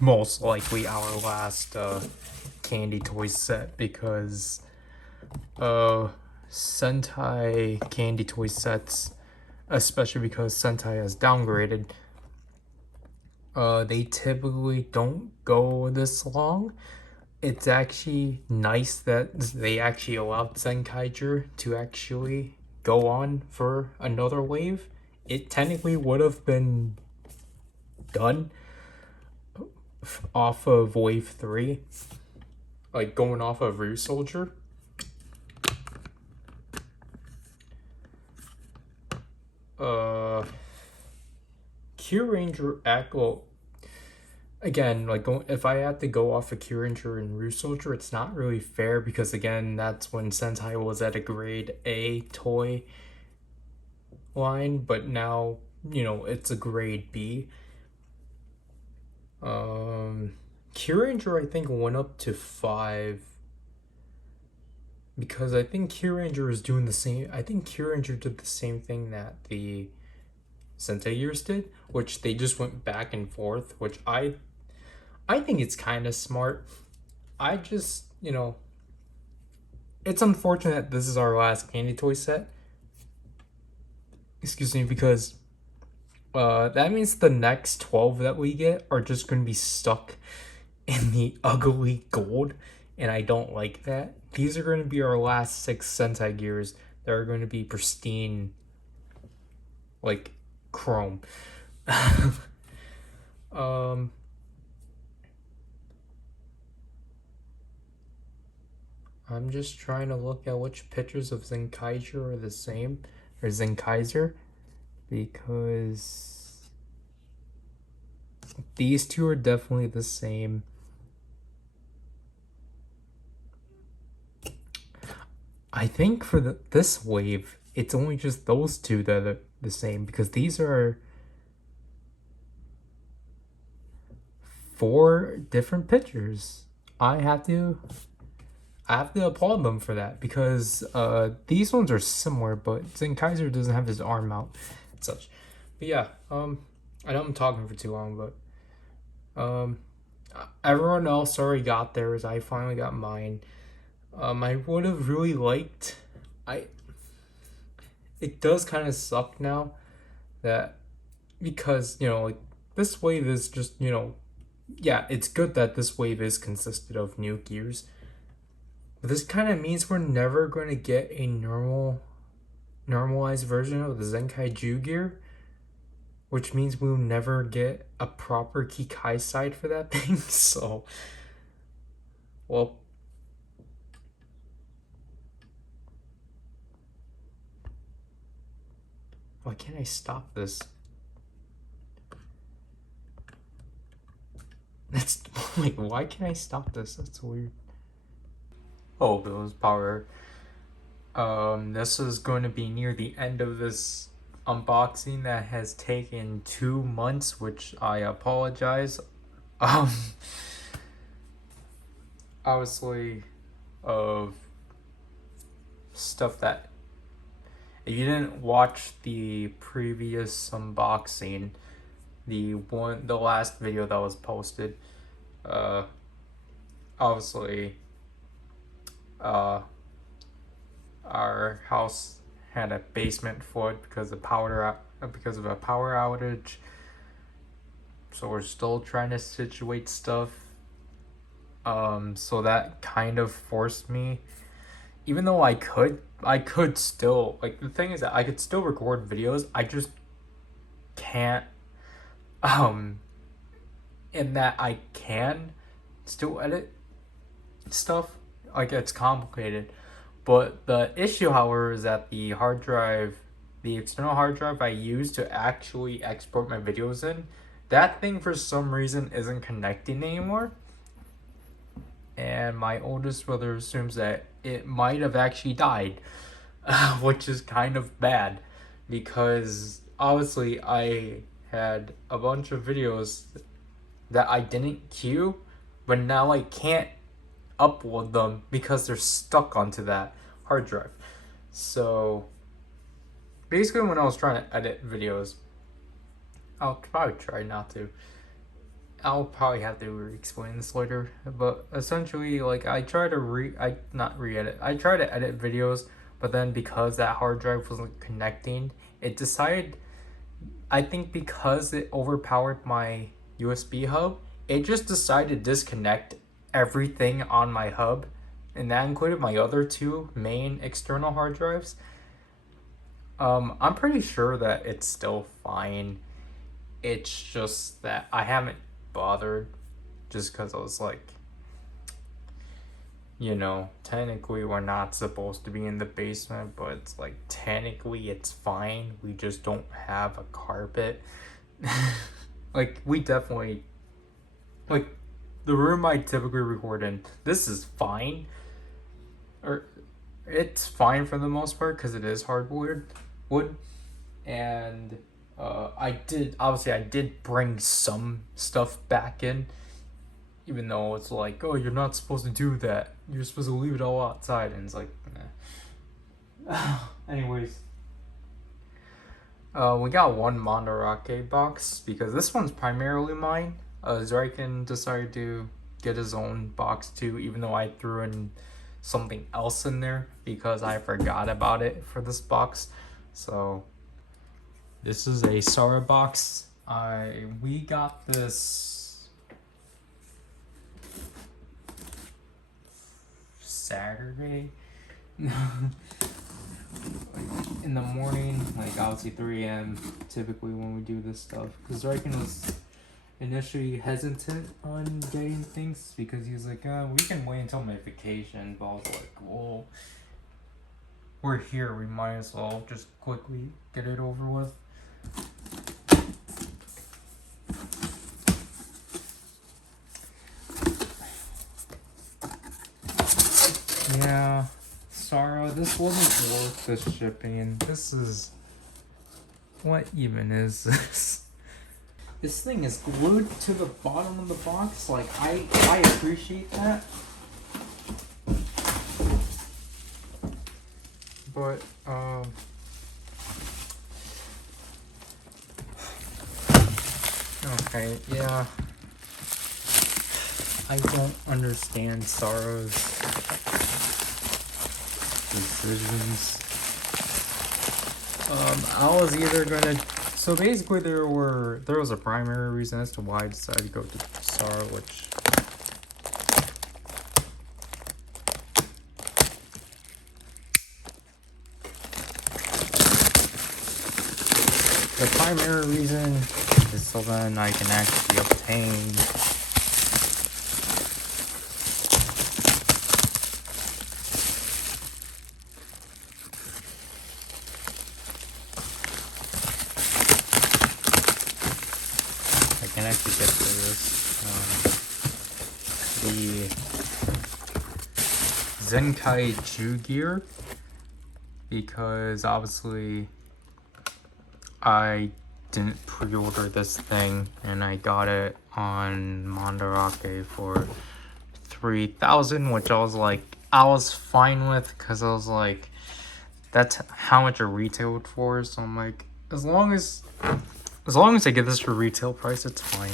most likely our last candy toy set, because Sentai candy toy sets, especially because Sentai has downgraded, they typically don't go this long. It's actually nice that they actually allowed Zenkai Jr to actually go on for another wave. It technically would have been done off of wave 3, like going off of Ryu Soldier. Q Ranger again, like if I had to go off of Q Ranger and Ryu Soldier, it's not really fair, because again, that's when Sentai was at a grade A toy line, but now, you know, it's a grade B. Q Ranger I think went up to 5, because I think Q Ranger is doing the same. I think Q Ranger did the same thing that the Sentai Gears did, which they just went back and forth, which I think it's kind of smart. I just, you know, it's unfortunate that this is our last candy toy set. Excuse me, because that means the next 12 that we get are just going to be stuck in the ugly gold, and I don't like that. These are going to be our last 6 Sentai Gears that are going to be pristine, like chrome. I'm just trying to look at which pictures of Zenkaiser are the same, or Zenkaiser, because these two are definitely the same. I think for this wave, it's only just those two that are the same, because these are 4 different pictures. I have to applaud them for that, because these ones are similar, but Zenkaiser doesn't have his arm out and such. But yeah, I know I'm talking for too long, but everyone else already got theirs. I finally got mine. I would have really liked. It does kind of suck now that because like this wave is just yeah, it's good that this wave is consisted of new gears, but this kind of means we're never going to get a normalized version of the Zenkai Jr Gear, which means we'll never get a proper Kikai side for that thing. So, well, why can't I stop this? That's like, why can't I stop this? That's weird. Oh, Bill's power. This is going to be near the end of this unboxing that has taken 2 months, which I apologize. Obviously, of stuff that if you didn't watch the previous unboxing, the last video that was posted, obviously, our house had a basement flood because of a power outage. So we're still trying to situate stuff. So that kind of forced me, even though I could still, like, the thing is that I could still record videos, I just can't, in that I can still edit stuff, like, it's complicated. But the issue, however, is that the external hard drive I use to actually export my videos in, that thing for some reason isn't connecting anymore. And my oldest brother assumes that it might have actually died, which is kind of bad, because obviously I had a bunch of videos that I didn't queue, but now I can't upload them because they're stuck onto that hard drive. So basically, when I was trying to edit videos, I'll probably try not to. I'll probably have to explain this later, but essentially, like, I try to I try to edit videos, but then because that hard drive wasn't connecting, it decided, I think because it overpowered my USB hub, it just decided to disconnect everything on my hub, and that included my other 2 main external hard drives. I'm pretty sure that it's still fine. It's just that I haven't bothered, just because I was like, technically we're not supposed to be in the basement, but it's like, technically it's fine, we just don't have a carpet. Like, we definitely, like, the room I typically record in, this is fine, or it's fine for the most part because it is hardwood wood. And I did bring some stuff back in, even though it's like, oh, you're not supposed to do that, you're supposed to leave it all outside, and it's like, nah. Anyways, we got one Mondarake box because this one's primarily mine. Zryken decided to get his own box too, even though I threw in something else in there because I forgot about it for this box. So this is a Sara box. We got this Saturday in the morning, like obviously 3 a.m. typically when we do this stuff, because Zryken was initially hesitant on getting things because he was like, we can wait until my vacation, but I was like, well, we're here, we might as well just quickly get it over with. Yeah, Sara, this wasn't worth the shipping. This is, what even is this? This thing is glued to the bottom of the box. Like, I appreciate that. But, okay, yeah. I don't understand Sarah's decisions. I was either gonna. So basically, there was a primary reason as to why I decided to go to Sarah, which. The primary reason is so then I can actually obtain get to this the Zenkai Jr Gear, because obviously I didn't pre-order this thing and I got it on Mandarake for 3,000, which I was fine with, because I was like, that's how much it retailed for. So I'm like, as long as I get this for retail price, it's fine.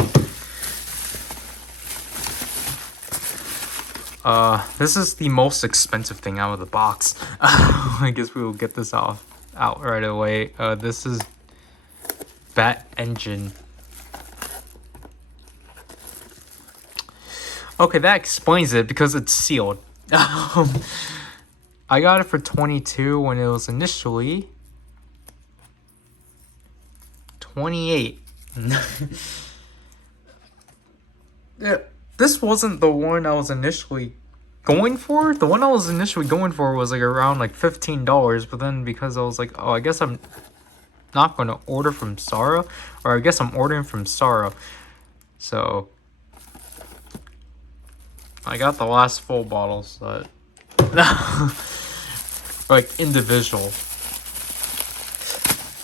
This is the most expensive thing out of the box. I guess we will get this out right away. This is Bat Engine. Okay, that explains it, because it's sealed. I got it for 22 when it was initially 28. Yeah, this wasn't the one I was initially going for. The one I was initially going for was like around like $15, but then because I was like, oh, I guess I'm not going to order from Sarah, or I guess I'm ordering from Sarah. So I got the last full bottle, so like individual.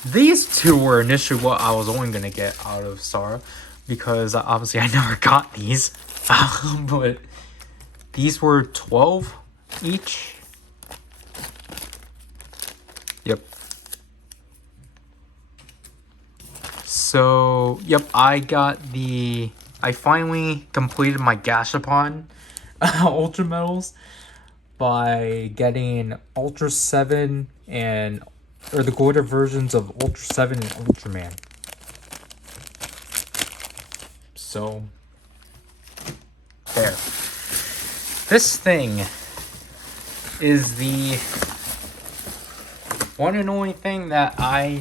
These two were initially what I was only gonna get out of Sarah, because obviously I never got these. But these were 12 each. Yep. So, yep, I finally completed my Gashapon Ultra Medals by getting Ultra 7 or the Goiter versions of Ultra 7 and Ultraman. So, there. This thing is the one and only thing that I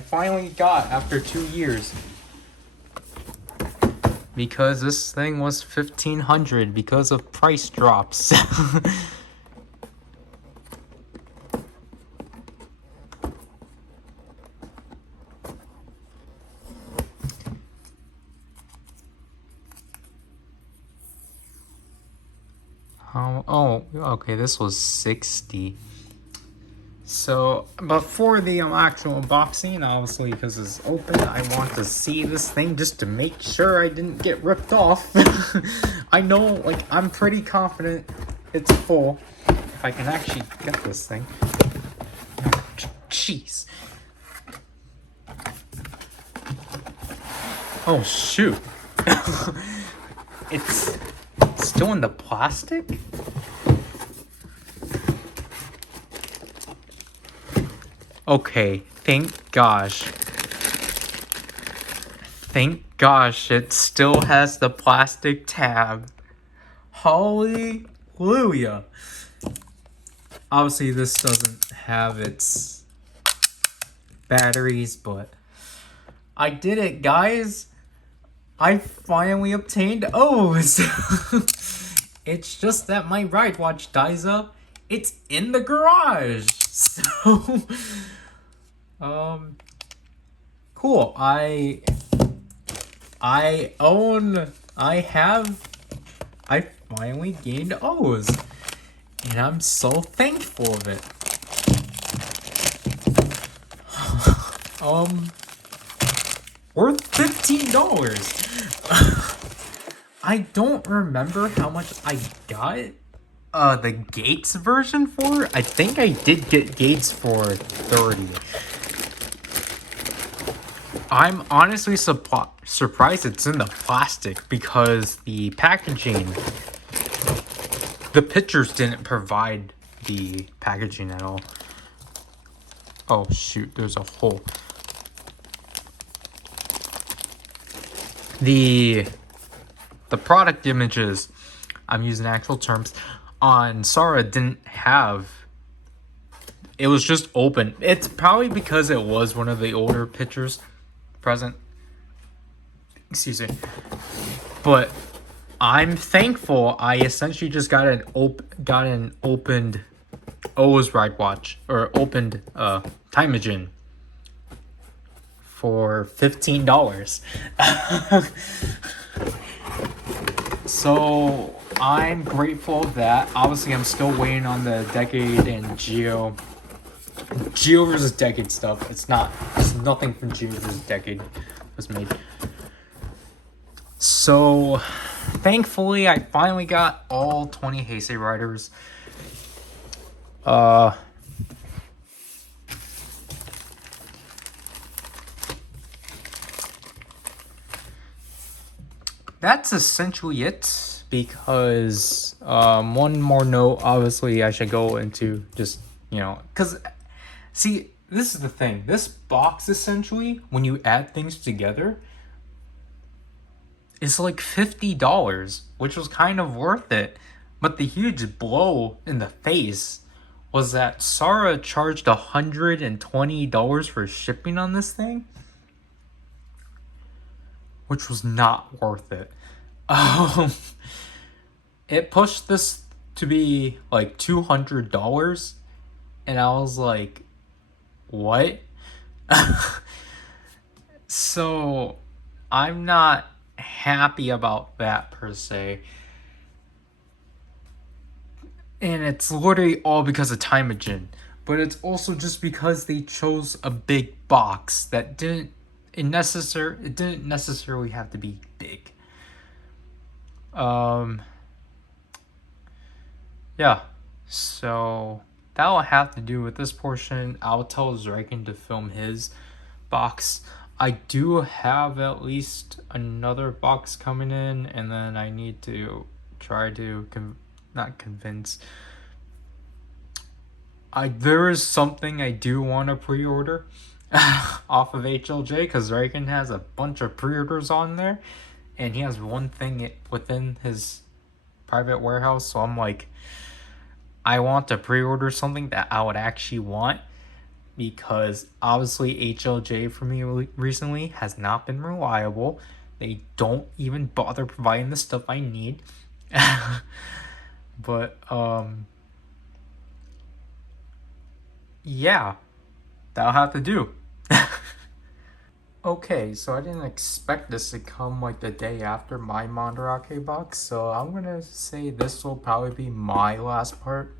finally got after 2 years. Because this thing was $1,500 because of price drops. Oh, okay, this was 60. So, but for the actual unboxing, obviously, because it's open, I want to see this thing just to make sure I didn't get ripped off. I know, like, I'm pretty confident it's full. If I can actually get this thing. Jeez. Oh, shoot. It's still in the plastic? Okay, thank gosh. Thank gosh it still has the plastic tab. Hallelujah. Obviously this doesn't have its batteries, but I did it, guys. I finally obtained O's. It's just that my ride watch dies up. It's in the garage. So cool. I finally gained O's, and I'm so thankful of it. Worth $15. I don't remember how much I got the Gates version for. I think I did get Gates for 30. I'm honestly surprised it's in the plastic because the packaging, the pictures didn't provide the packaging at all. Oh shoot, there's a hole. The product images, I'm using actual terms, on Sara didn't have, it was just open. It's probably because it was one of the older pictures present. Excuse me. But I'm thankful I essentially just got an opened O's ride watch, or opened time machine for $15. So I'm grateful of that. Obviously, I'm still waiting on the Decade and Geo versus Decade stuff. It's nothing from Geo versus Decade was made. So thankfully, I finally got all 20 Heisei Riders. That's essentially it, because one more note, obviously I should go into just, because see, this is the thing, this box essentially, when you add things together, is like $50, which was kind of worth it. But the huge blow in the face was that Sara charged $120 for shipping on this thing, which was not worth it. It pushed this to be like $200, and I was like, what? So I'm not happy about that per se. And it's literally all because of Timeagen. But it's also just because they chose a big box that didn't necessarily have to be big. Yeah. So that'll have to do with this portion. I'll tell Zryken to film his box. I do have at least another box coming in, and then I need to try to not convince. There is something I do want to pre-order off of HLJ, because Zryken has a bunch of pre-orders on there, and he has one thing within his private warehouse. So I'm like, I want to pre-order something that I would actually want, because obviously HLJ for me recently has not been reliable. They don't even bother providing the stuff I need. But yeah, that'll have to do. Okay, so I didn't expect this to come like the day after my Mandarake box, so I'm gonna say this will probably be my last part,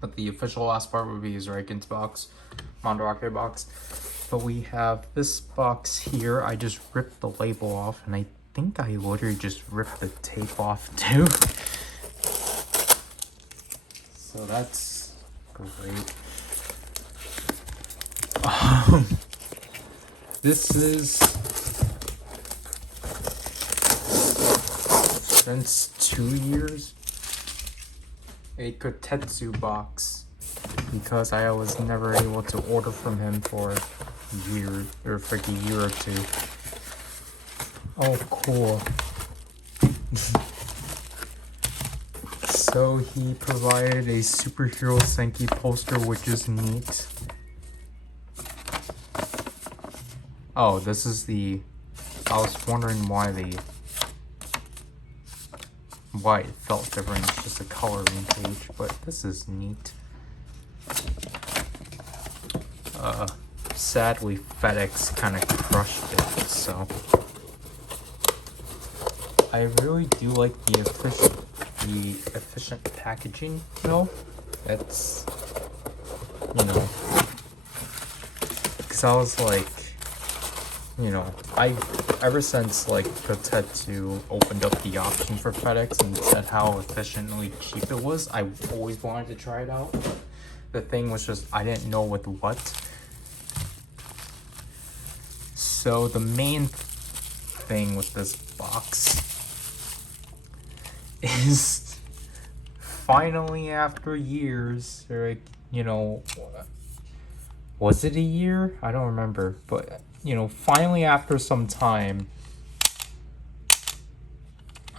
but the official last part would be Zryken's box, Mandarake box. But we have this box here. I just ripped the label off, and I think I literally just ripped the tape off too. So that's great. This is since 2 years a Kotetsu box, because I was never able to order from him for a year or two. Oh, cool. So he provided a superhero Senki poster, which is neat. Oh, this is the... I was wondering why it felt different. It's just a coloring page, but this is neat. Sadly, FedEx kind of crushed it, so... I really do like the efficient packaging, though. That's... because I was like... ever since like Kotetsu opened up the option for FedEx and said how efficiently cheap it was, I always wanted to try it out. But the thing was just I didn't know with what. So the main thing with this box is finally after years, or like, you know, was it a year? I don't remember, but you know, finally after some time,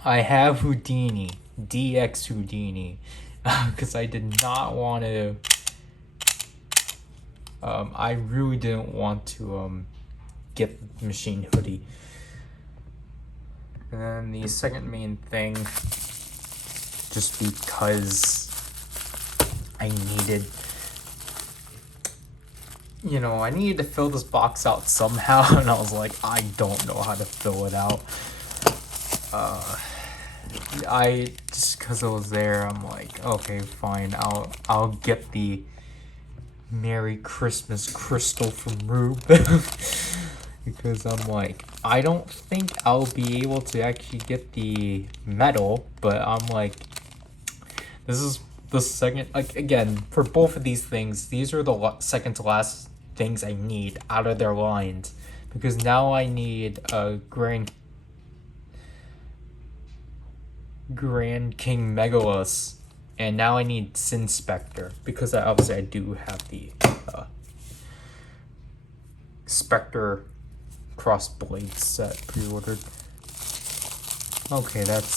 I have Houdini, DX Houdini, because I did not want to. I really didn't want to get Machine Hoodie. And then the second main thing, just because I needed, you know, I needed to fill this box out somehow, and I was like, I don't know how to fill it out. I just because it was there, I'm like, okay, fine, I'll get the Merry Christmas crystal from Rube. Because I'm like, I don't think I'll be able to actually get the medal, but I'm like, this is the second, like, again, for both of these things, these are the second to last things I need out of their lines, because now I need a Grand King Megalus, and now I need Sin Spectre, because obviously I do have the Spectre Crossblade set pre-ordered. Okay, that's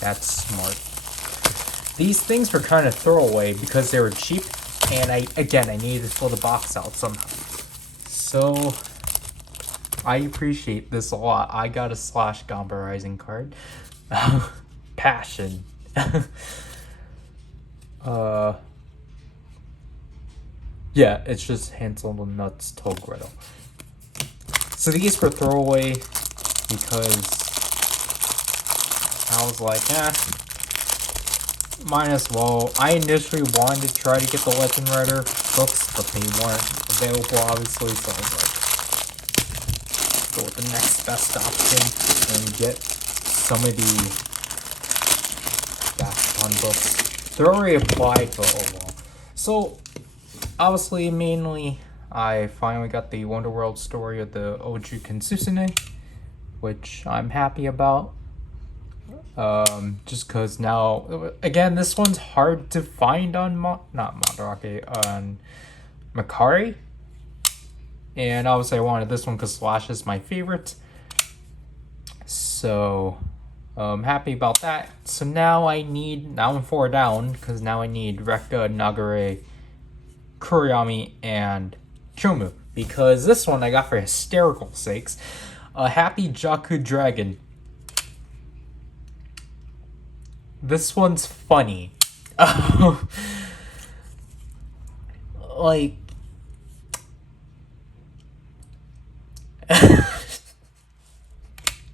smart. These things were kind of throwaway because they were cheap, and I needed to fill the box out somehow. So I appreciate this a lot. I got a Slash Gamba Rising card. Passion. Yeah, it's just Hansel and Nuts Togretto. So these were throwaway because I was like, might as well. I initially wanted to try to get the Legend Rider books, but they weren't available, obviously, so I was like, go with the next best option and get some of the Backon books. They're already applied, but oh well. So, obviously, mainly, I finally got the Wonderworld story of the Oju Kensusune, which I'm happy about. Just because now, again, this one's hard to find on not Madarake, on Makari. And obviously I wanted this one because Slash is my favorite. So, I'm happy about that. So now I'm 4 down, because now I need Rekka, Nagare, Kuriyami, and Chomu. Because this one I got for hysterical sakes. A Happy Jaku Dragon. This one's funny. Like,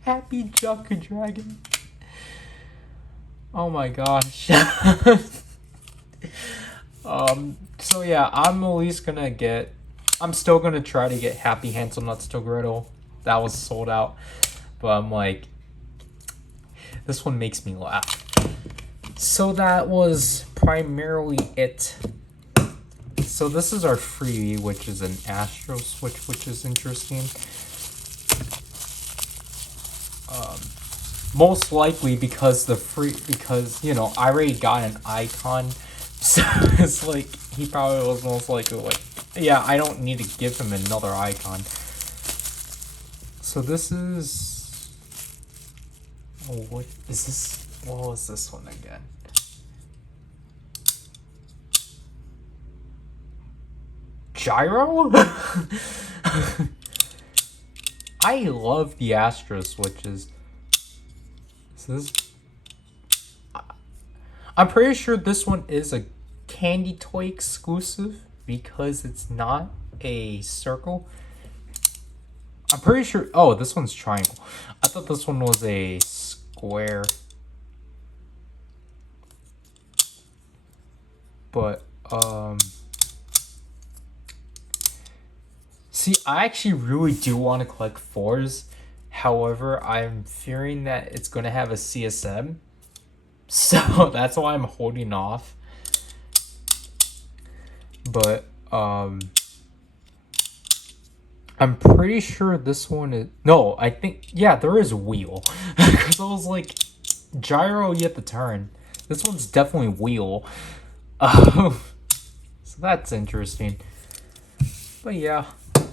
Happy Jaku Dragon. Oh my gosh. So yeah, I'm still gonna try to get Happy Hansel Nuts Togretto. That was sold out. But I'm like, this one makes me laugh. So that was primarily it. So this is our freebie, which is an Astro Switch, which is interesting. Most likely because you know, I already got an icon, so it's like he probably was most likely like, yeah, I don't need to give him another icon. So this is, what is this? What was this one again? Gyro? I love the Astro Switches. So this, I'm pretty sure this one is a Candy Toy exclusive because it's not a circle. I'm pretty sure. Oh, this one's triangle. I thought this one was a square. But see, I actually really do want to collect 4s. However, I'm fearing that it's going to have a CSM. So that's why I'm holding off. But I'm pretty sure this one is... No, I think... Yeah, there is wheel. Because I was like, gyro, you have to turn. This one's definitely wheel. So that's interesting. But yeah,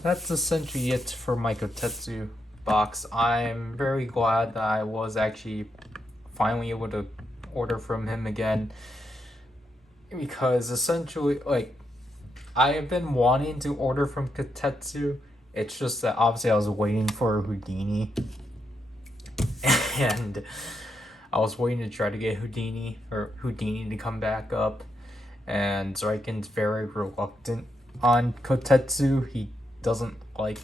that's essentially it for my Kotetsu box. I'm very glad that I was actually finally able to order from him again. Because essentially, like, I have been wanting to order from Kotetsu. It's just that obviously I was waiting for Houdini. And I was waiting to try to get Houdini to come back up. And Zryken's very reluctant on Kotetsu. He doesn't like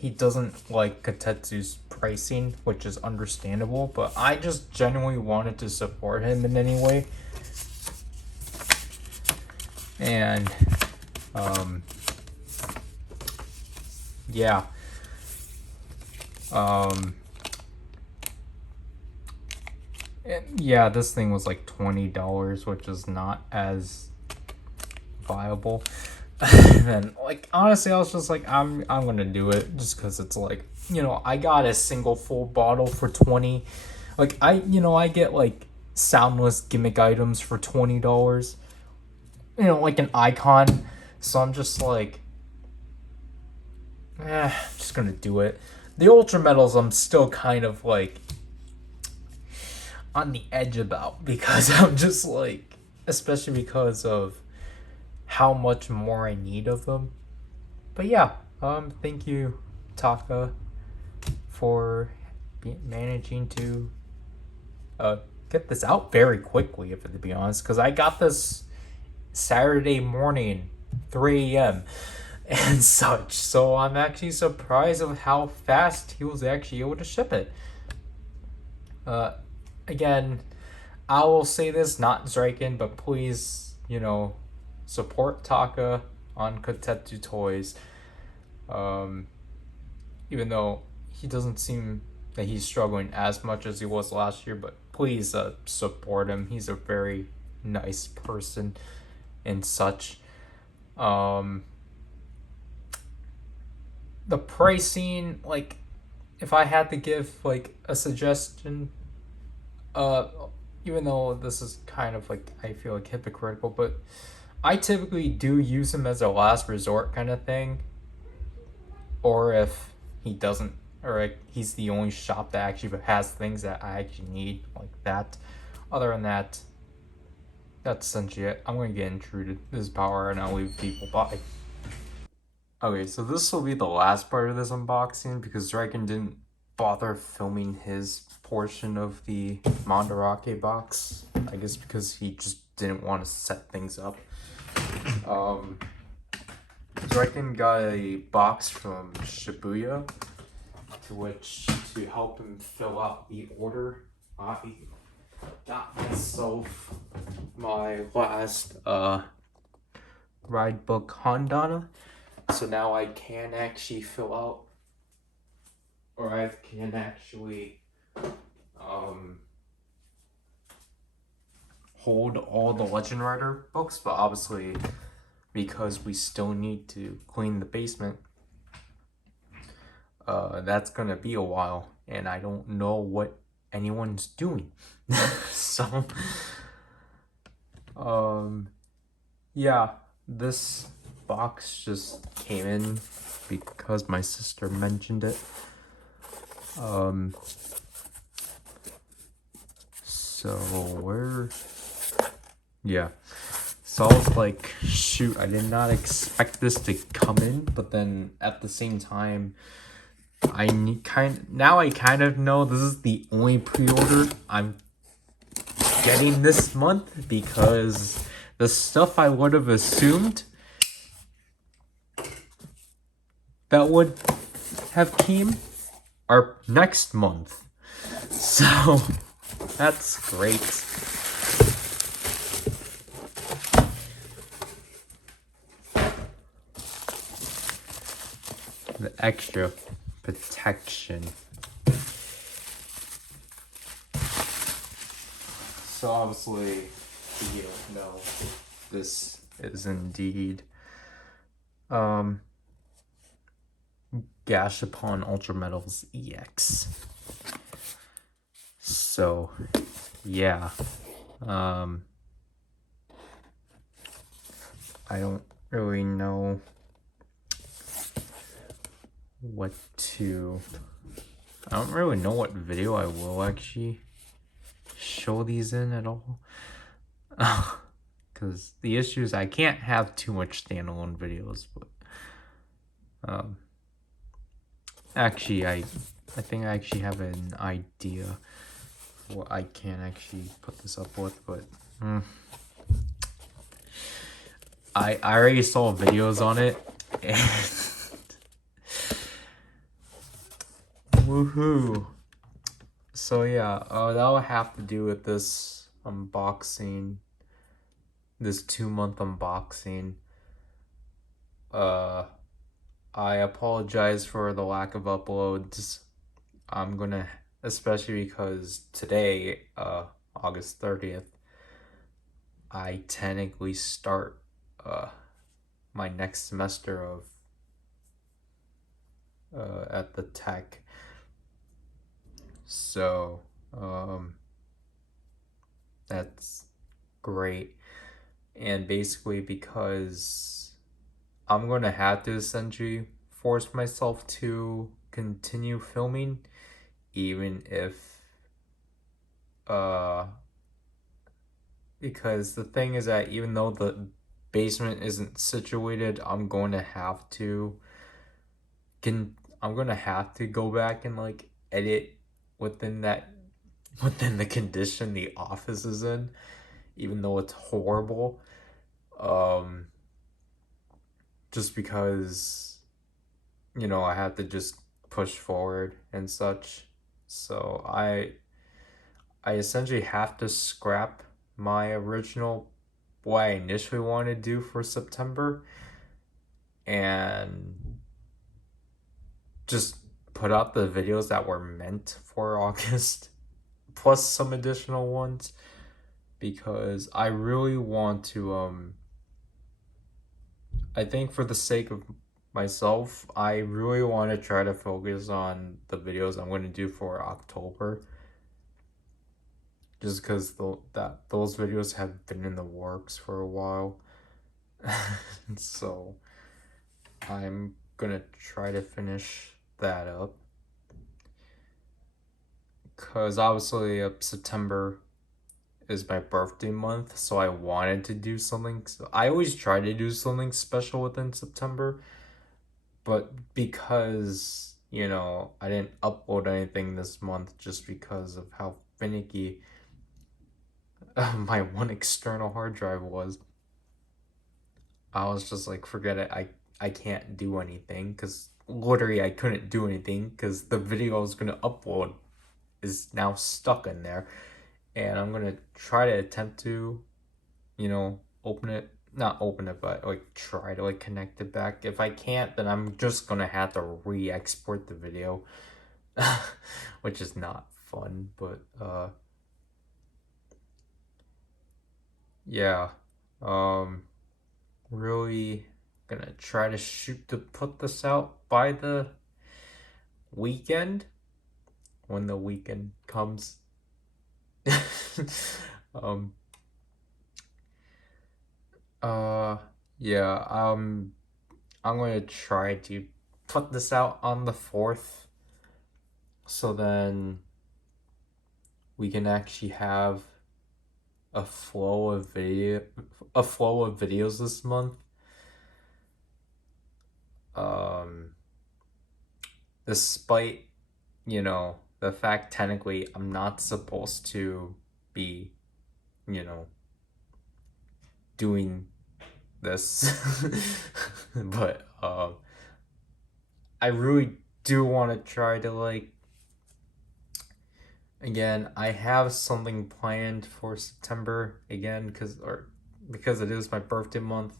Kotetsu's pricing, which is understandable, but I just genuinely wanted to support him in any way. And yeah. And yeah, this thing was like $20, which is not as viable. And like honestly, I was just like, I'm gonna do it just because it's like, you know, I got a single full bottle for 20. Like I get like soundless gimmick items for $20. You know, like an icon. So I'm just like, I'm just gonna do it. The Ultra Metals, I'm still kind of like on the edge about, because I'm just like, especially because of how much more I need of them. But yeah, thank you, Taka, for managing to get this out very quickly, if to be honest, because I got this Saturday morning, 3 a.m. and such. So I'm actually surprised of how fast he was actually able to ship it. Again, I will say this, not Zryken, but please, you know, support Taka on Kotetsu Toys. Even though he doesn't seem that he's struggling as much as he was last year, but please support him. He's a very nice person and such. The pricing, like, if I had to give like a suggestion, even though this is kind of like, I feel like hypocritical, but I typically do use him as a last resort kind of thing. Or if he doesn't, or like he's the only shop that actually has things that I actually need, like that. Other than that, that's essentially it. I'm gonna get intruded. This is Power, and I'll leave people by. Okay, so this will be the last part of this unboxing because Zryken didn't bother filming his portion of the Mandarake box. I guess because he just didn't want to set things up. Zryken got a box from Shibuya, to help him fill out the order. I got myself my last ride book Hondana, so now I can actually fill out, or I can actually hold all the Legend Rider books, but obviously because we still need to clean the basement, that's gonna be a while, and I don't know what anyone's doing. So yeah, this box just came in because my sister mentioned it. So I was like, shoot, I did not expect this to come in, but then at the same time, I kind of know this is the only pre-order I'm getting this month, because the stuff I would have assumed that would have came are next month. So that's great. The extra protection. So obviously, you know, this is indeed Gashapon Ultra Metals EX. So, yeah. I don't really know what to... I don't really know what video I will actually show these in at all. Because the issue is I can't have too much standalone videos, but... actually, I think I actually have an idea what I can actually put this up with, but... I already saw videos on it, and woohoo! So yeah, that'll have to do with this unboxing, this 2-month unboxing. I apologize for the lack of uploads. I'm gonna, especially because today, August 30th, I technically start my next semester of at the tech. So that's great. And basically because I'm gonna have to essentially force myself to continue filming, even if because the thing is that even though the basement isn't situated, I'm going to have to go back and like edit within the condition the office is in, even though it's horrible. Just because, you know, I have to just push forward and such. So I essentially have to scrap my original, what I initially wanted to do for September, and just put out the videos that were meant for August, plus some additional ones, because I really want to, I think for the sake of myself, I really want to try to focus on the videos I'm going to do for October. Just because those videos have been in the works for a while. So I'm gonna try to finish that up. Because obviously September is my birthday month, so I wanted to do something. I always try to do something special within September. But because, you know, I didn't upload anything this month just because of how finicky my one external hard drive was, I was just like, forget it. I can't do anything, because literally I couldn't do anything because the video I was going to upload is now stuck in there. And I'm going to try to attempt to, you know, not open it, but like try to like connect it back. If I can't, then I'm just going to have to re-export the video, which is not fun, but yeah, really gonna try to shoot to put this out by the weekend, when the weekend comes. Yeah, I'm gonna try to put this out on the 4th, so then we can actually have a flow of videos this month. Despite, you know, the fact technically I'm not supposed to be, you know, doing this. But I really do want to try to, like, again, I have something planned for September again, because it is my birthday month.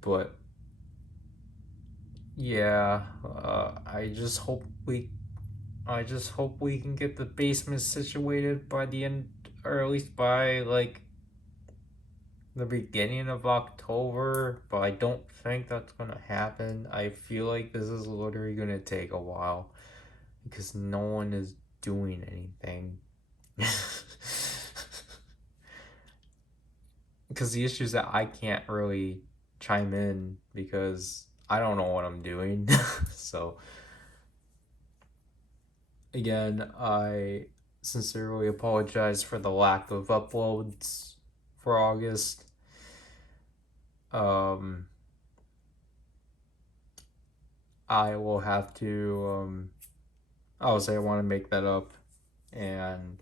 But yeah, I just hope we can get the basement situated by the end, or at least by like the beginning of October, but I don't think that's gonna happen. I feel like this is literally gonna take a while because no one is doing anything. Because the issue is that I can't really chime in because I don't know what I'm doing. So, again, I sincerely apologize for the lack of uploads for August. I will have to, I'll say I want to make that up, and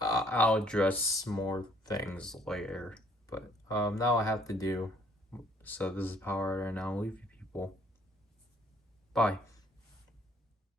I'll address more things later. But now I have to do. So this is PowerRider, and I'll leave you people. Bye.